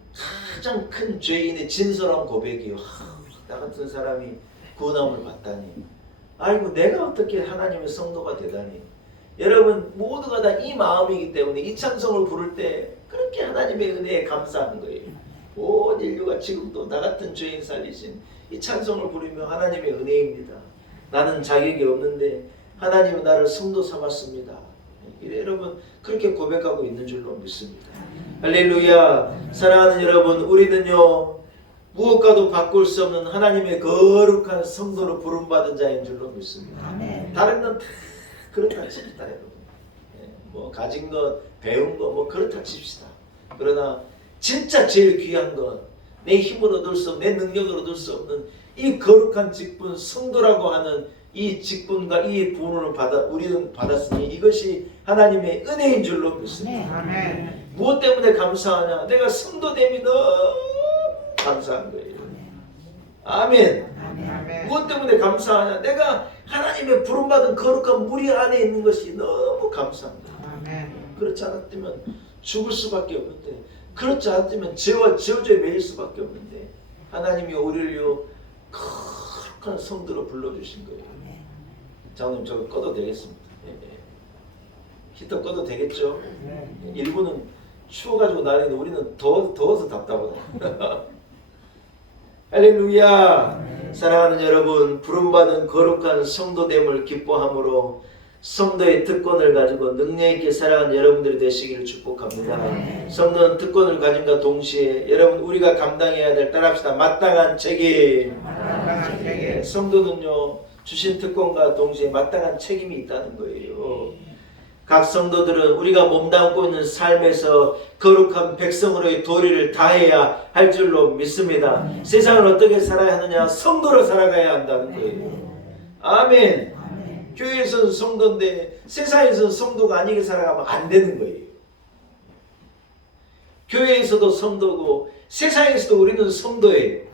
가장 큰 죄인의 진솔한 고백이요. 나 같은 사람이 구원함을 받다니. 아이고 내가 어떻게 하나님의 성도가 되다니. 여러분 모두가 다 이 마음이기 때문에 이 찬송을 부를 때 그렇게 하나님의 은혜에 감사하는 거예요. 온 인류가 지금도 나 같은 죄인 살리신 이 찬송을 부르며 하나님의 은혜입니다. 나는 자격이 없는데 하나님은 나를 성도 삼았습니다. 여러분 그렇게 고백하고 있는 줄로 믿습니다. 할렐루야. 사랑하는 여러분 우리는요 무엇과도 바꿀 수 없는 하나님의 거룩한 성도로 부름받은 자인 줄로 믿습니다. 다른 건 다 그렇다 칩시다 여러분. 뭐 가진 것 배운 거 뭐 그렇다 칩시다. 그러나 진짜 제일 귀한 건 내 힘으로 얻을 수 없는 내 능력으로 얻을 수 없는 이 거룩한 직분 성도라고 하는 이 직분과 이 부름을 우리는 받았으니 이것이 하나님의 은혜인 줄로 믿습니다. 아멘. 무엇 때문에 감사하냐? 내가 성도됨이 너무 감사한 거예요. 아멘. 아멘. 무엇 때문에 감사하냐? 내가 하나님의 부름받은 거룩한 무리 안에 있는 것이 너무 감사합니다. 아멘. 그렇지 않았다면 죽을 수밖에 없는데 그렇지 않았다면 죄와 저주에 매일 수밖에 없는데 하나님이 우리를요 거룩한 성도로 불러주신 거예요. 장로님 저거 꺼도 되겠습니다. 히터 꺼도 되겠죠? 일부는 추워가지고 나는데 우리는 더워서 답답하다. 할렐루야. 사랑하는 여러분 부름받은 거룩한 성도됨을 기뻐함으로 성도의 특권을 가지고 능력있게 살아가는 여러분들이 되시기를 축복합니다. 성도는 특권을 가짐과 동시에 여러분 우리가 감당해야 될 따라합시다 마땅한 책임. 성도는요 주신 특권과 동시에 마땅한 책임이 있다는 거예요. 각 성도들은 우리가 몸담고 있는 삶에서 거룩한 백성으로의 도리를 다해야 할 줄로 믿습니다. 세상을 어떻게 살아야 하느냐? 성도로 살아가야 한다는 거예요. 아멘. 교회에서는 성도인데 세상에서는 성도가 아니게 살아가면 안 되는 거예요. 교회에서도 성도고 세상에서도 우리는 성도예요.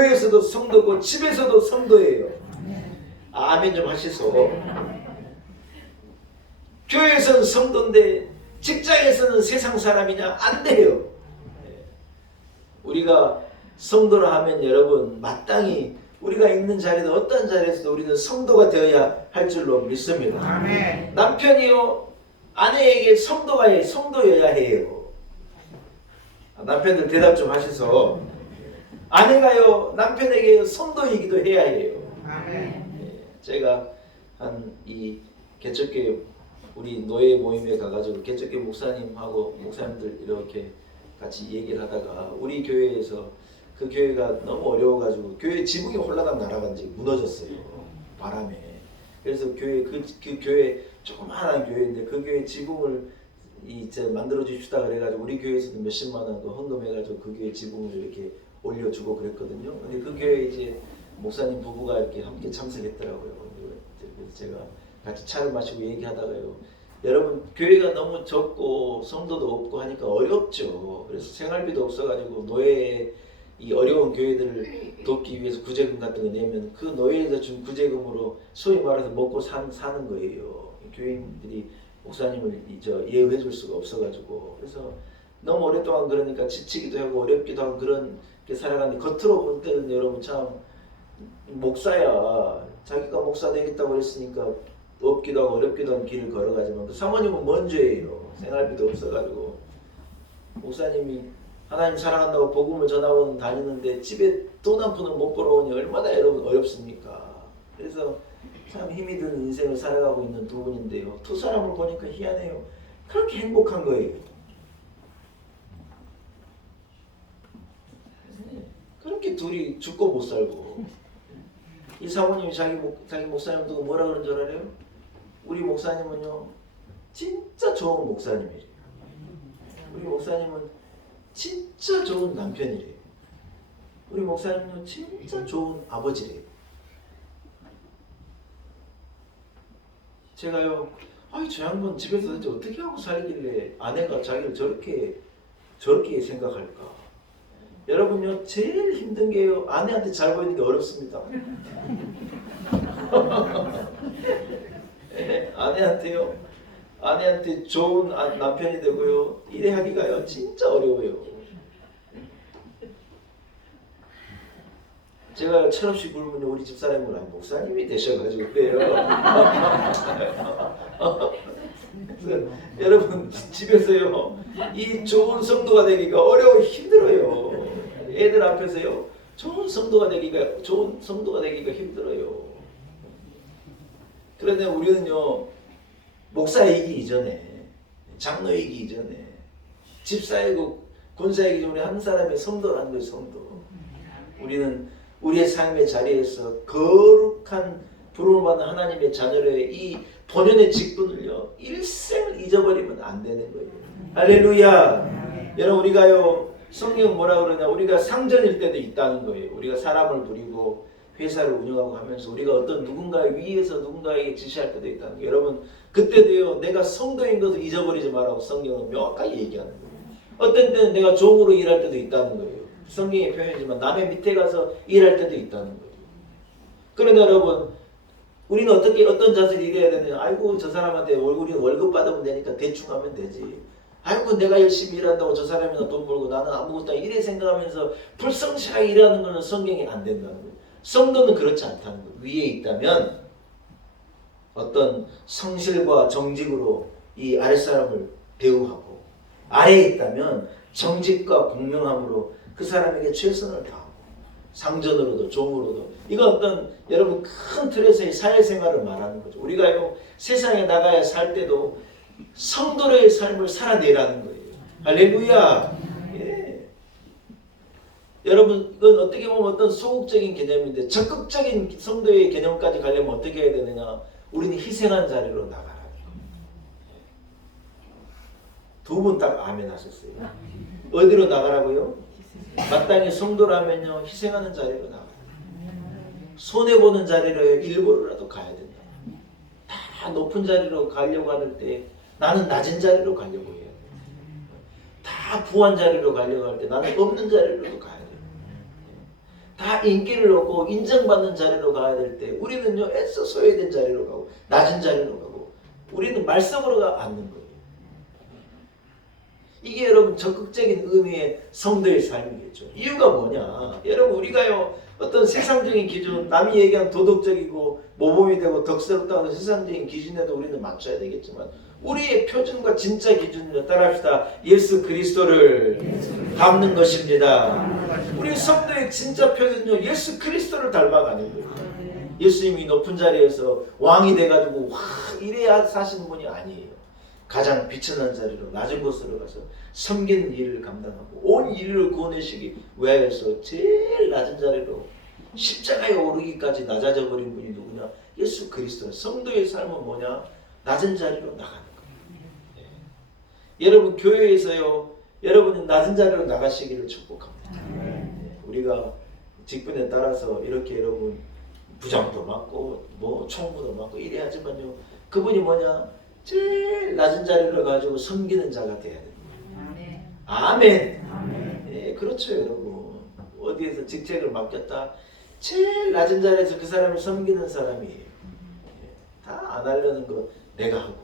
교회에서도 성도고 집에서도 성도예요. 아멘 좀 하시소. 교회에서는 성도인데 직장에서는 세상 사람이냐? 안 돼요. 우리가 성도라 하면 여러분 마땅히 우리가 있는 자리도 어떤 자리에서도 우리는 성도가 되어야 할 줄로 믿습니다. 아멘. 남편이요 아내에게 성도여야 해요. 남편들 대답 좀 하셔서 아내가요 남편에게 성도이기도 해야 해요. 아멘. 제가 한 이 개척교회 우리 노예 모임에 가가지고 개척교회 목사님하고 목사님들 이렇게 같이 얘기를 하다가 우리 교회에서 그 교회가 너무 어려워가지고 교회 지붕이 홀라당 날아간 지 무너졌어요. 바람에. 그래서 교회 그 교회 조그마한 교회인데 그 교회 지붕을 만들어 주시다 그래가지고 우리 교회에서도 몇십만 원 헌금해가지고 그 교회 지붕을 이렇게 올려주고 그랬거든요. 근데 그 교회 이제 목사님 부부가 이렇게 함께 참석했더라고요. 그래서 제가 같이 차를 마시고 얘기하다가요. 여러분 교회가 너무 적고 성도도 없고 하니까 어렵죠. 그래서 생활비도 없어가지고 노예의 이 어려운 교회들을 돕기 위해서 구제금 같은 거 내면 그 노예에서 준 구제금으로 소위 말해서 먹고 사는 거예요. 교인들이 목사님을 예우해 줄 수가 없어가지고 그래서 너무 오랫동안 그러니까 지치기도 하고 어렵기도 하고 그런 게 살아가는데 겉으로 볼 때는 여러분 참 목사야 자기가 목사 되겠다고 했으니까 없기도 하고 어렵기도 한 길을 걸어가지만 그 사모님은 먼저예요. 생활비도 없어가지고 목사님이 하나님 사랑한다고 복음을 전하고 다니는데 집에 돈 한 푼을 못 벌어오니 얼마나 여러분 어렵습니까? 그래서 참 힘이 든 인생을 살아가고 있는 두 분인데요. 두 사람을 보니까 희한해요. 그렇게 행복한 거예요. 그렇게 둘이 죽고 못 살고 이 사모님이 자기 목사님 두고 뭐라 그런 줄 알아요? 우리 목사님은요 진짜 좋은 목사님이래요. 우리 목사님은 진짜 좋은 남편이래요. 우리 목사님은 진짜 좋은 아버지래요. 제가요 저 양반 집에서 도대체 어떻게 하고 살길래 아내가 자기를 저렇게 생각할까? 여러분요 제일 힘든 게요 아내한테 잘 보이는 게 어렵습니다. 네, 아내한테 좋은 남편이 되고요 일에 하기가요 진짜 어려워요. 제가 철없이 굶으면 우리 집사람이 목사님이 되셔가지고 그래요. 그래서 여러분 집에서요 이 좋은 성도가 되기가 어려워 힘들어요. 애들 앞에서요 좋은 성도가 되기가 힘들어요. 그런데 우리는요 목사이기 이전에 장로이기 이전에 집사이고 권사이기 전에 한 사람의 성도라는 거예요. 성도. 우리는 우리의 삶의 자리에서 거룩한 부름을 받는 하나님의 자녀로의 이 본연의 직분을요 일생을 잊어버리면 안 되는 거예요. 할렐루야. 여러분 우리가요 성경 뭐라 그러냐 우리가 상전일 때도 있다는 거예요. 우리가 사람을 부리고 회사를 운영하고 하면서 우리가 어떤 누군가의 위에서 누군가에게 지시할 때도 있다는 거예요. 여러분 그때도요 내가 성도인 것을 잊어버리지 말라고 성경은 명확하게 얘기하는 거예요. 어떤 때는 내가 종으로 일할 때도 있다는 거예요. 성경의 표현이지만 남의 밑에 가서 일할 때도 있다는 거예요. 그러나 여러분 우리는 어떤 자세로 일해야 되느냐. 아이고 저 사람한테 우리는 월급 받으면 되니까 대충 하면 되지. 아이고 내가 열심히 일한다고 저 사람이나 돈 벌고 나는 아무것도 아니야. 이래 생각하면서 불성실하게 일하는 것은 성경이 안 된다는 거예요. 성도는 그렇지 않다는 거예요. 위에 있다면 어떤 성실과 정직으로 이 아랫사람을 대우하고 아래에 있다면 정직과 공명함으로 그 사람에게 최선을 다하고 상전으로도 종으로도 이건 어떤 여러분 큰 틀에서의 사회생활을 말하는 거죠. 우리가요 세상에 나가야 살 때도 성도의 삶을 살아내라는 거예요. 할렐루야. 예. 여러분 이건 어떻게 보면 어떤 소극적인 개념인데 적극적인 성도의 개념까지 가려면 어떻게 해야 되느냐. 우리는 희생한 자리로 나가라는 거예요. 두 분 딱 아멘 하셨어요. 어디로 나가라고요? 마땅히 성도라면요 희생하는 자리로 나가요. 손해보는 자리로 일부러라도 가야 된다. 다 높은 자리로 가려고 할 때 나는 낮은 자리로 가려고 해야 돼. 다 부한 자리로 가려고 할 때 나는 없는 자리로도 가야 돼. 다 인기를 얻고 인정받는 자리로 가야 될 때 우리는요 애써 소외된 자리로 가고 낮은 자리로 가고 우리는 말썽으로 앉는 거예요. 이게 여러분 적극적인 의미의 성도의 삶이겠죠. 이유가 뭐냐? 여러분 우리가요 어떤 세상적인 기준, 남이 얘기한 도덕적이고 모범이 되고 덕스럽다는 세상적인 기준에도 우리는 맞춰야 되겠지만 우리의 표준과 진짜 기준으로 따라합시다. 예수 그리스도를 닮는 것입니다. 우리 성도의 진짜 표준은요 예수 그리스도를 닮아가는 거예요. 예수님이 높은 자리에서 왕이 돼가지고 와 이래야 사시는 분이 아니에요. 가장 비천한 자리로 낮은 곳으로 가서 섬기는 일을 감당하고 온 인류를 구원하시기 위하여서 제일 낮은 자리로 십자가에 오르기까지 낮아져 버린 분이 누구냐? 예수 그리스도. 성도의 삶은 뭐냐? 낮은 자리로 나가는 거예요. 네. 여러분 교회에서요 여러분은 낮은 자리로 나가시기를 축복합니다. 네. 우리가 직분에 따라서 이렇게 여러분 부장도 맡고 뭐 총무도 맡고 이래 하지만요 그분이 뭐냐? 제일 낮은 자리로 가지고 섬기는 자가 돼야 됩니다. 아멘. 예, 그렇죠 여러분. 어디에서 직책을 맡겼다. 제일 낮은 자리에서 그 사람을 섬기는 사람이에요. 예, 다 안 하려는 거 내가 하고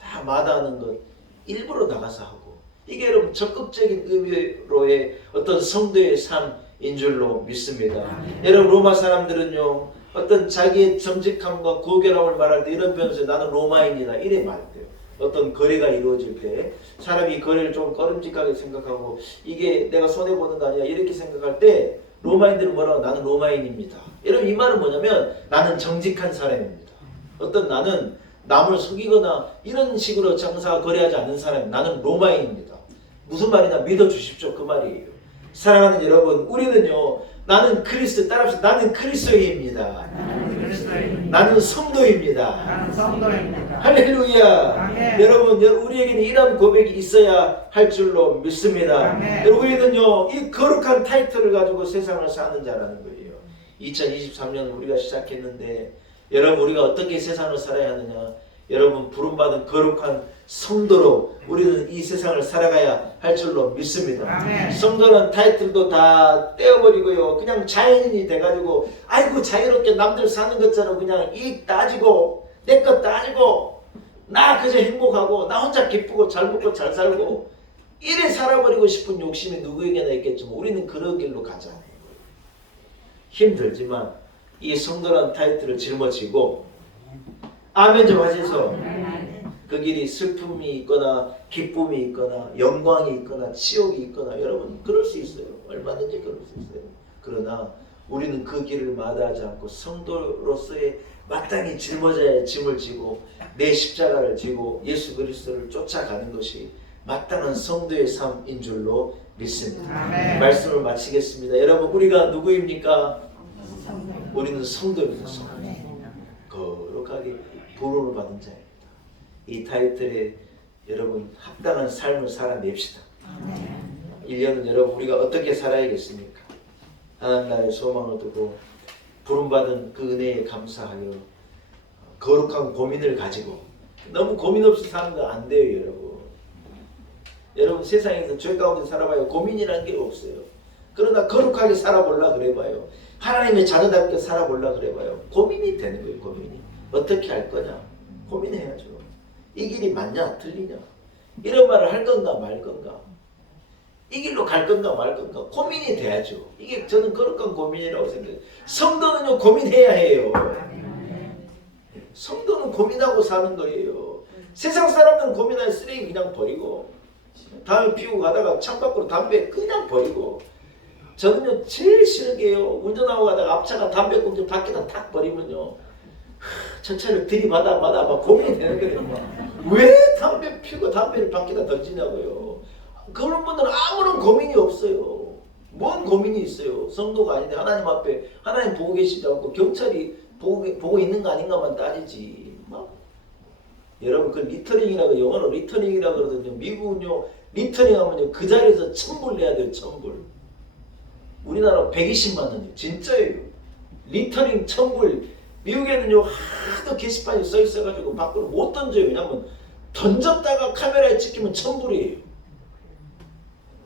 다 마다하는 것 일부러 나가서 하고 이게 여러분 적극적인 의미로의 어떤 성도의 삶인 줄로 믿습니다. 여러분 로마 사람들은요 어떤 자기의 정직함과 고결함을 말할 때 이런 표현을 나는 로마인이다 이래 말해요. 어떤 거래가 이루어질 때 사람이 거래를 좀 꺼름직하게 생각하고 이게 내가 손해보는 거 아니야 이렇게 생각할 때 로마인들은 뭐라고 나는 로마인입니다. 여러분 이 말은 뭐냐면 나는 정직한 사람입니다. 어떤 나는 남을 속이거나 이런 식으로 장사 거래하지 않는 사람 나는 로마인입니다. 무슨 말이냐 믿어주십시오 그 말이에요. 사랑하는 여러분 우리는요 나는 그리스도 따라합시다. 나는 그리스도입니다. 나는 성도입니다. 할렐루야. 아멘. 여러분 우리에게는 이런 고백이 있어야 할 줄로 믿습니다. 아멘. 여러분 우리는요 이 거룩한 타이틀을 가지고 세상을 사는 자라는 거예요. 2023년 우리가 시작했는데 여러분 우리가 어떻게 세상을 살아야 하느냐. 여러분 부름받은 거룩한 성도로 우리는 이 세상을 살아가야 할 줄로 믿습니다. 아멘. 성도는 타이틀도 다 떼어버리고요. 그냥 자연인이 돼가지고 아이고 자유롭게 남들 사는 것처럼 그냥 이익 따지고 내 것 따지고 나 그저 행복하고 나 혼자 기쁘고 잘 먹고 잘 살고 이래 살아버리고 싶은 욕심이 누구에게나 있겠지만 우리는 그런 길로 가자. 힘들지만 이 성도란 타이틀을 짊어지고 아멘 좀 하셔서 그 길이 슬픔이 있거나 기쁨이 있거나 영광이 있거나 치욕이 있거나 여러분 그럴 수 있어요. 얼마든지 그럴 수 있어요. 그러나 우리는 그 길을 마다하지 않고 성도로서의 마땅히 짊어져야 할 짐을 지고 내 십자가를 지고 예수 그리스도를 쫓아가는 것이 마땅한 성도의 삶인 줄로 믿습니다. 아멘. 말씀을 마치겠습니다. 여러분 우리가 누구입니까? 우리는 성도입니다. 성도. 거룩하게 부름을 받은 자입니다. 이 타이틀에 여러분 합당한 삶을 살아냅시다. 1년은 여러분 우리가 어떻게 살아야겠습니까? 하나님 나라의 소망을 두고 부름받은 그 은혜에 감사하여 거룩한 고민을 가지고 너무 고민 없이 사는 거 안 돼요 여러분. 여러분 세상에서 죄 가운데 살아봐요. 고민이라는 게 없어요. 그러나 거룩하게 살아보려 그래봐요. 하나님의 자녀답게 살아보려 그래봐요. 고민이 되는 거예요. 고민이. 어떻게 할 거냐? 고민해야죠. 이 길이 맞냐 틀리냐 이런 말을 할 건가 말 건가 이 길로 갈 건가 말 건가 고민이 돼야죠. 이게 저는 거룩한 고민이라고 생각해요. 성도는요 고민해야 해요. 성도는 고민하고 사는 거예요. 세상 사람들은 고민할 쓰레기 그냥 버리고 다음에 피우고 가다가 창밖으로 담배 그냥 버리고 저는요 제일 싫은 게요 운전하고 가다가 앞차가 담배꽁초 밖에다 탁 버리면요 저 차를 들이받아 막 고민이 되는 거예요. 왜 담배 피우고 담배를 밖에다 던지냐고요. 그런 분들은 아무런 고민이 없어요. 뭔 고민이 있어요. 성도가 아닌데 하나님 앞에 하나님 보고 계시지 않고 경찰이 보고 있는 거 아닌가만 따지지. 막 여러분 그 리터닝이라고 영어로 리터닝이라고 그러거든요. 미국은요 리터닝 하면요 그 자리에서 천불 내야 돼요. 천불. 우리나라 120만 원이에요. 진짜예요. 리터닝 천불. 미국에는요 하도 게시판이 써 있어가지고 밖으로 못 던져요. 왜냐면 던졌다가 카메라에 찍히면 천불이에요.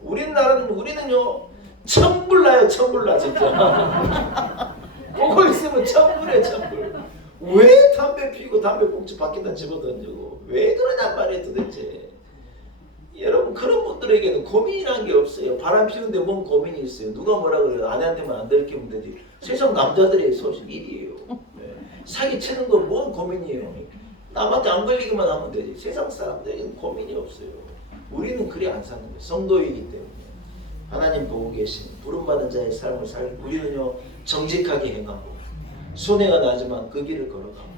우리는요 천불나요, 천불나 진짜. 보고 있으면 천불해, 천불. 왜 담배 피우고 담배 봉지 밖에다 집어던지고 왜 그러냔 말이에요 도대체. 여러분 그런 분들에게는 고민이란 게 없어요. 바람 피우는데 뭔 고민이 있어요. 누가 뭐라 그래요. 아내한테만 안 들키면 되지. 세상 남자들의 소식 일이에요. 네. 사기치는 건 뭔 고민이에요. 남한테 안 걸리기만 하면 되지. 세상 사람들에게는 고민이 없어요. 우리는 그리 안 사는 거예요. 성도이기 때문에. 하나님 보고 계신 부름받은 자의 삶을 살고 우리는요 정직하게 행하고 손해가 나지만 그 길을 걸어가고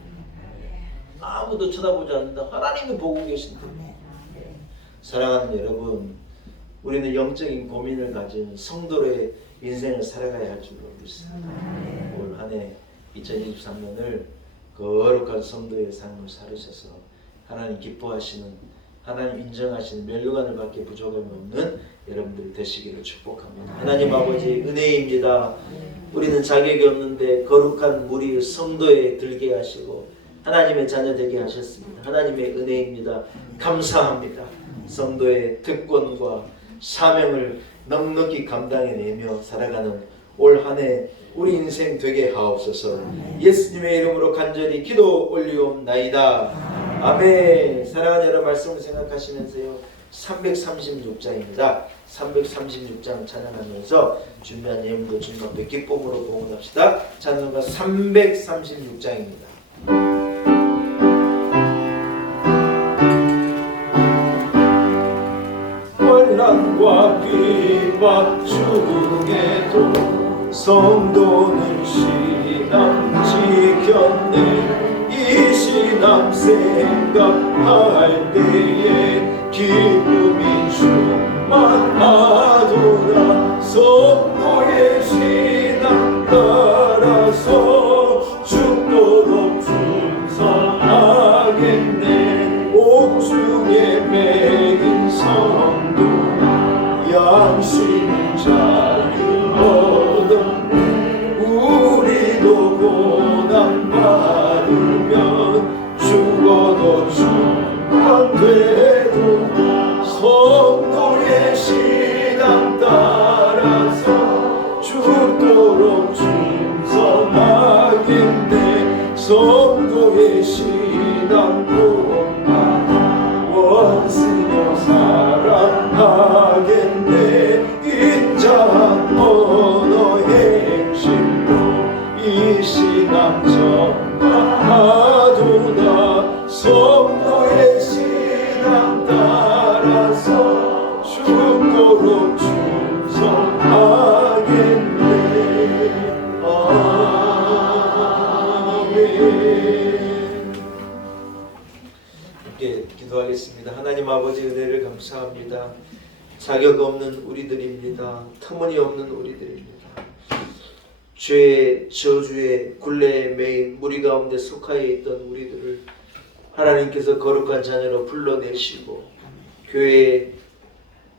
아무도 쳐다보지 않는다. 하나님이 보고 계신데. 사랑하는 여러분, 우리는 영적인 고민을 가진 성도의 인생을 살아가야 할 줄로 믿습니다. 올 한 해 2023년을 거룩한 성도의 삶을 살으셔서 하나님 기뻐하시는, 하나님 인정하시는 멸류관을 밖에 부족함이 없는 여러분들이 되시기를 축복합니다. 하나님 아버지 은혜입니다. 우리는 자격이 없는데 거룩한 무리 성도에 들게 하시고 하나님의 자녀 되게 하셨습니다. 하나님의 은혜입니다. 감사합니다. 성도의 특권과 사명을 넉넉히 감당해내며 살아가는 올 한 해 우리 인생 되게 하옵소서. 예수님의 이름으로 간절히 기도 올리옵나이다. 아멘. 사랑하는 여러분 말씀을 생각하시면서요 336장입니다. 336장 찬양하면서 준비한 예물도 중간에 기쁨으로 봉헌합시다. 찬송가 336장입니다. 환난과 비박 중에도 성도는 신앙 지켰네. 이 신앙 생각할 때에 기쁨이 충만하도다. 성도의 신앙 따라서 죽도록 충성하겠네. 옥중에 매인 성도 양심 자유 얻었네. 우리도 고난 받으면 죽어도 충만되도다. 성도의 신앙 따라서 죽도록 충성하겠네. 성도의 신앙 본받아 원수도 사랑하겠네. 인자한 언어 행실로 이 신앙 전파하도다. 성도의 신앙 따라서 죽도록 충성하겠네. 아멘. 함께 기도하겠습니다. 하나님 아버지 은혜를 감사합니다. 자격 없는 우리들입니다. 터무니없는 우리들입니다. 죄의 저주의 굴레에 매인 무리 가운데 속하여 있던 우리들을 하나님께서 거룩한 자녀로 불러내시고 교회의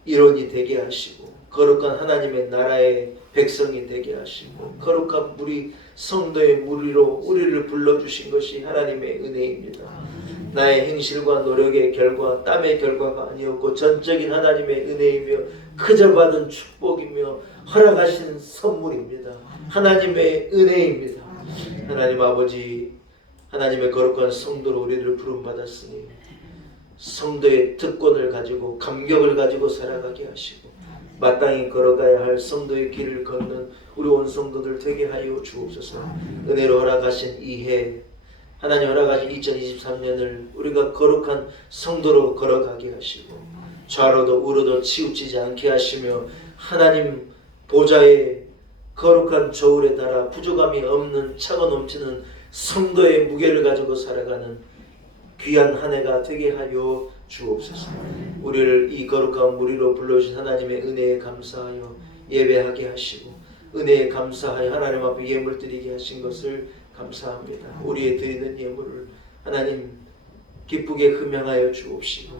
일원이 되게 하시고 거룩한 하나님의 나라의 백성이 되게 하시고 거룩한 무리 성도의 무리로 우리를 불러주신 것이 하나님의 은혜입니다. 나의 행실과 노력의 결과, 땀의 결과가 아니었고 전적인 하나님의 은혜이며 그저 받은 축복이며 허락하신 선물입니다. 하나님의 은혜입니다. 하나님 아버지, 하나님의 거룩한 성도로 우리를 부름받았으니 성도의 특권을 가지고 감격을 가지고 살아가게 하시고 마땅히 걸어가야 할 성도의 길을 걷는 우리 온 성도들 되게 하여 주옵소서. 은혜로 허락하신 이해 하나님 허락하신 2023년을 우리가 거룩한 성도로 걸어가게 하시고 좌로도 우로도 치우치지 않게 하시며 하나님 보좌의 거룩한 저울에 달아 부족함이 없는 차고 넘치는 성도의 무게를 가지고 살아가는 귀한 한 해가 되게 하여 주옵소서. 우리를 이 거룩한 무리로 불러주신 하나님의 은혜에 감사하여 예배하게 하시고 은혜에 감사하여 하나님 앞에 예물 드리게 하신 것을 감사합니다. 우리의 드리는 예물을 하나님 기쁘게 흠양하여 주옵시고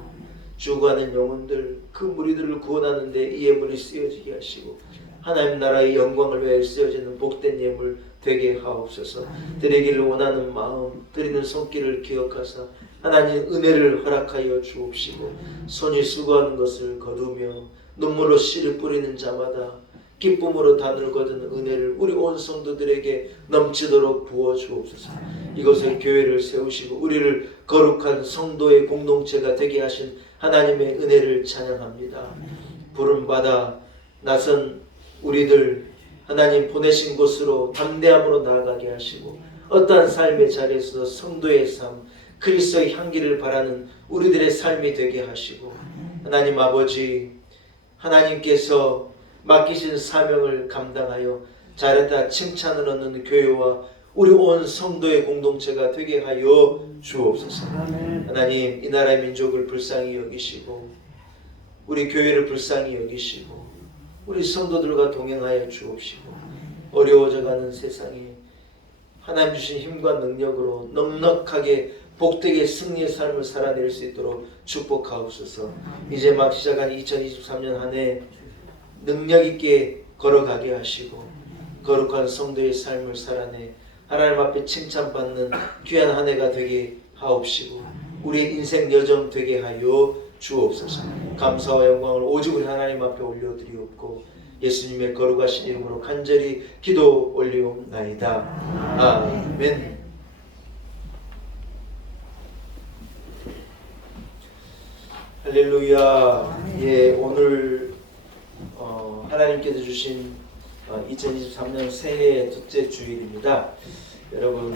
죽어가는 영혼들 그 무리들을 구원하는 데 이 예물이 쓰여지게 하시고 하나님 나라의 영광을 위해 쓰여지는 복된 예물 되게 하옵소서. 드리기를 원하는 마음 드리는 손길을 기억하사 하나님 은혜를 허락하여 주옵시고 손이 수고하는 것을 거두며 눈물로 씨를 뿌리는 자마다 기쁨으로 단을 거둔 은혜를 우리 온 성도들에게 넘치도록 부어 주옵소서. 이곳에 교회를 세우시고 우리를 거룩한 성도의 공동체가 되게 하신 하나님의 은혜를 찬양합니다. 부름받아 나선 우리들 하나님 보내신 곳으로 담대함으로 나아가게 하시고 어떠한 삶의 자리에서 성도의 삶, 그리스도의 향기를 바라는 우리들의 삶이 되게 하시고 하나님 아버지, 하나님께서 맡기신 사명을 감당하여 잘했다 칭찬을 얻는 교회와 우리 온 성도의 공동체가 되게 하여 주옵소서. 하나님, 이 나라의 민족을 불쌍히 여기시고 우리 교회를 불쌍히 여기시고 우리 성도들과 동행하여 주옵시고 어려워져가는 세상에 하나님 주신 힘과 능력으로 넉넉하게 복되게 승리의 삶을 살아낼 수 있도록 축복하옵소서. 이제 막 시작한 2023년 한 해 능력 있게 걸어가게 하시고 거룩한 성도의 삶을 살아내 하나님 앞에 칭찬받는 귀한 한 해가 되게 하옵시고 우리의 인생 여정 되게 하여 주옵소서. 감사와 영광을 오직 우리 하나님 앞에 올려드리옵고 예수님의 거룩하신 이름으로 간절히 기도 올리옵나이다. 아멘. 할렐루야. 예, 오늘 하나님께서 주신 2023년 새해의 둘째 주일입니다. 여러분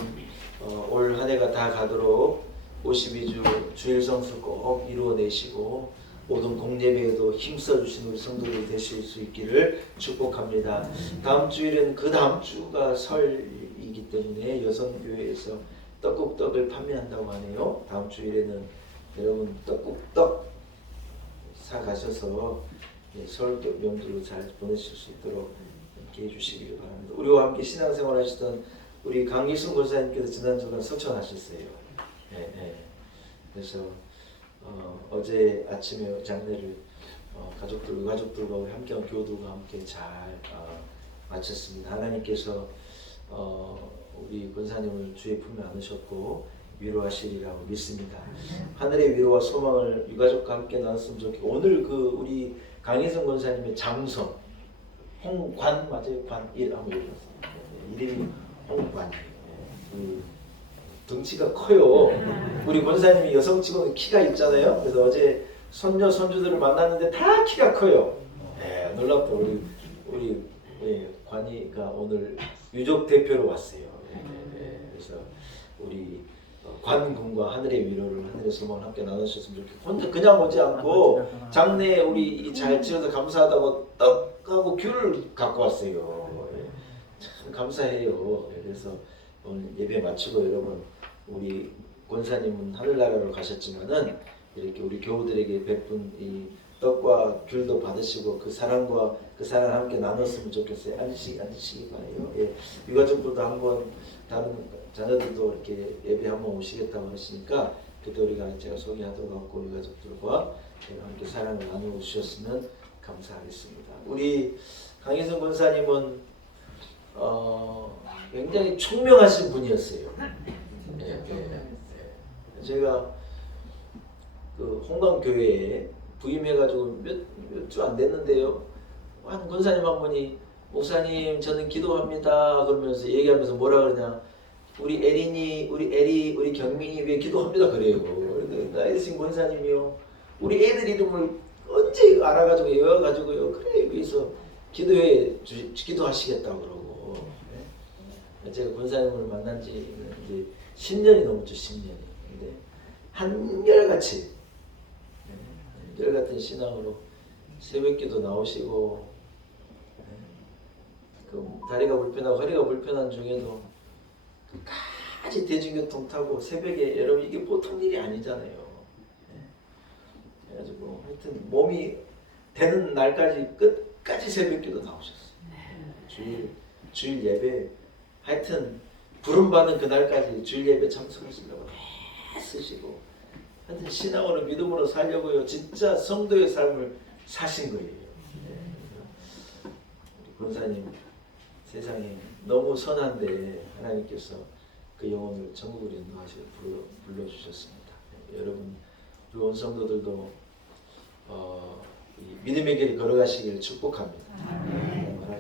올 한 해가 다 가도록 52주 주일 성수 꼭 이루어내시고 모든 공예배에도 힘써주신 우리 성도들이 되실 수 있기를 축복합니다. 다음 주일은 그 다음 주가 설이기 때문에 여성교회에서 떡국떡을 판매한다고 하네요. 다음 주일에는 여러분 떡국떡 사가셔서 설 명절로 잘 보내실 수 있도록 함께 해주시기를 바랍니다. 우리와 함께 신앙생활 하시던 우리 강기순 권사님께서 지난주간 서천하셨어요. 그래서 어제 아침에 장례를 가족들과 우리 함께한 교우들과 함께 잘 마쳤습니다. 하나님께서 우리 권사님을 주의 품에 안으셨고 위로하시리라고 믿습니다. 하늘의 위로와 소망을 유가족과 함께 나눴으면 좋겠고 오늘 그 우리 강혜성 권사님의 장성 홍관 맞아요? 관 한번 읽어봤어요. 이름이 홍관. 덩치가 커요. 우리 권사님이 여성치고는 키가 있잖아요. 그래서 어제 손녀 손주들을 만났는데 다 키가 커요. 놀랍다. 우리 관이가 오늘 유족 대표로 왔어요. 그래서 우리 관군과 하늘의 위로를 하늘의 소망을 함께 나누셨으면 좋겠고 혼자 그냥 오지 않고 장래에 우리 잘 지어서 감사하다고 떡하고 귤을 갖고 왔어요. 참 감사해요. 그래서 오늘 예배 마치고 여러분 우리 권사님은 하늘나라로 가셨지만은 이렇게 우리 교우들에게 베푼 이 떡과 귤도 받으시고 그 사랑과 그 사랑을 함께 나눴으면 좋겠어요. 앉으시기 바라요. 유가족들도 한번 다른 자녀들도 이렇게 예배 한번 오시겠다고 하시니까 그때 우리가 제가 소개하도록 하고 유가족들과 함께 사랑을 나누어 주셨으면 감사하겠습니다. 우리 강혜성 권사님은 굉장히 총명하신 분이었어요. 제가 그 홍강교회에 부임해가지고 몇 주 안 됐는데요. 한 권사님 한 분이 목사님 저는 기도합니다 그러면서 얘기하면서 뭐라 그러냐 우리 에린이 우리 경민이 왜 기도합니다 그래요. 나이 드신 권사님이요 우리 애들 이름을 언제 알아가지고 외워가지고요 그래 위해서 기도하시겠다고 그러고 제가 권사님을 만난 지 이제 10년이 넘었죠. 10년이. 근데 한결같이 한결같은 신앙으로 새벽기도 나오시고 그 다리가 불편하고 허리가 불편한 중에도 끝까지 대중교통 타고 새벽에 여러분 이게 보통 일이 아니잖아요. 그래가지고 하여튼 몸이 되는 날까지 끝까지 새벽기도 나오셨어요. 주일 예배 하여튼 부름받은 그날까지 주일 예배 참석하시려고 애쓰시고 하여튼 신앙으로 믿음으로 살려고요. 진짜 성도의 삶을 사신 거예요. 우리 권사님 세상에 너무 선한데 하나님께서 그 영혼을 천국으로 인도하시고 불러주셨습니다. 여러분 우리 온 성도들도 이 믿음의 길을 걸어가시기를 축복합니다.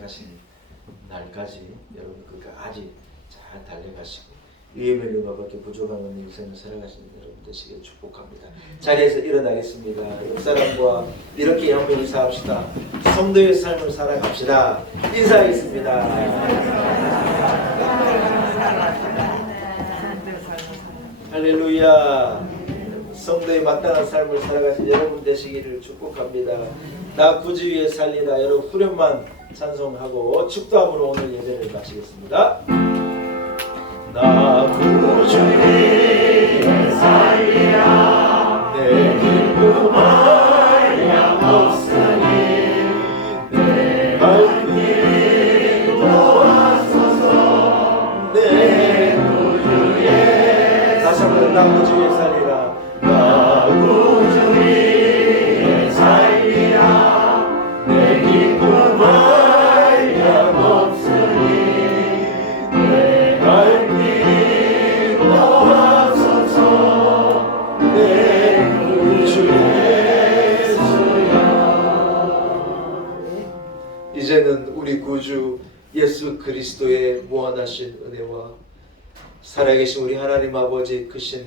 살아가신 날까지 여러분 끝까지 잘 달려가시고 위임을 영화밖에 부족한 없는 인생을 살아가시는 여러분 되시길 축복합니다. 자리에서 일어나겠습니다. 옆사람과 이렇게 한번 인사합시다. 성도의 삶을 살아갑시다. 인사하겠습니다. 할렐루야. 성도에 마땅한 삶을 살아가신 여러분 되시기를 축복합니다. 나 구주 위에 살리라. 여러분 후렴만 찬송하고 축도함으로 오늘 예배를 마치겠습니다. 나 구주 위에 살리라. 내 기쁨 한량 없으니 내 발길 도와소서. 내 구주의 다시 한번 나 구주 위에 살리라. 나 구주 위에 살리라. 내 기쁨 한량 없으니 내 발길 도와소서. 내 구주 예수여. 이제는 우리 구주 예수 그리스도의 무한하신 은혜와 살아계신 우리 하나님 아버지 크신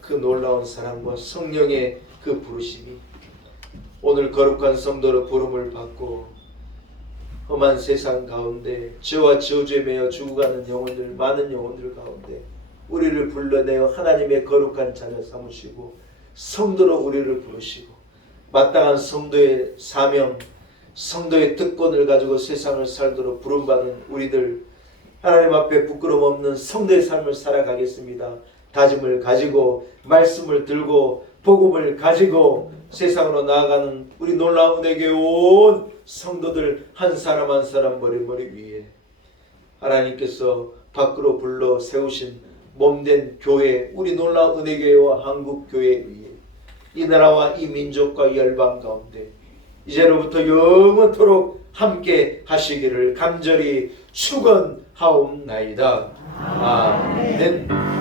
그 놀라운 사랑과 성령의 그 부르심이 오늘 거룩한 성도로 부름을 받고 험한 세상 가운데 죄와 저주에 매여 죽어가는 영혼들, 많은 영혼들 가운데 우리를 불러내어 하나님의 거룩한 자녀 삼으시고 성도로 우리를 부르시고 마땅한 성도의 사명, 성도의 특권을 가지고 세상을 살도록 부름받은 우리들 하나님 앞에 부끄럼 없는 성도의 삶을 살아가겠습니다. 다짐을 가지고 말씀을 들고 복음을 가지고 세상으로 나아가는 우리 놀라운 은혜교회 온 성도들 한 사람 한 사람 머리 위에 하나님께서 밖으로 불러 세우신 몸된 교회, 우리 놀라운 은혜교회와 한국교회 위에 이 나라와 이 민족과 이 열방 가운데 이제로부터 영원토록 함께 하시기를 간절히 축원하옵나이다. 아멘.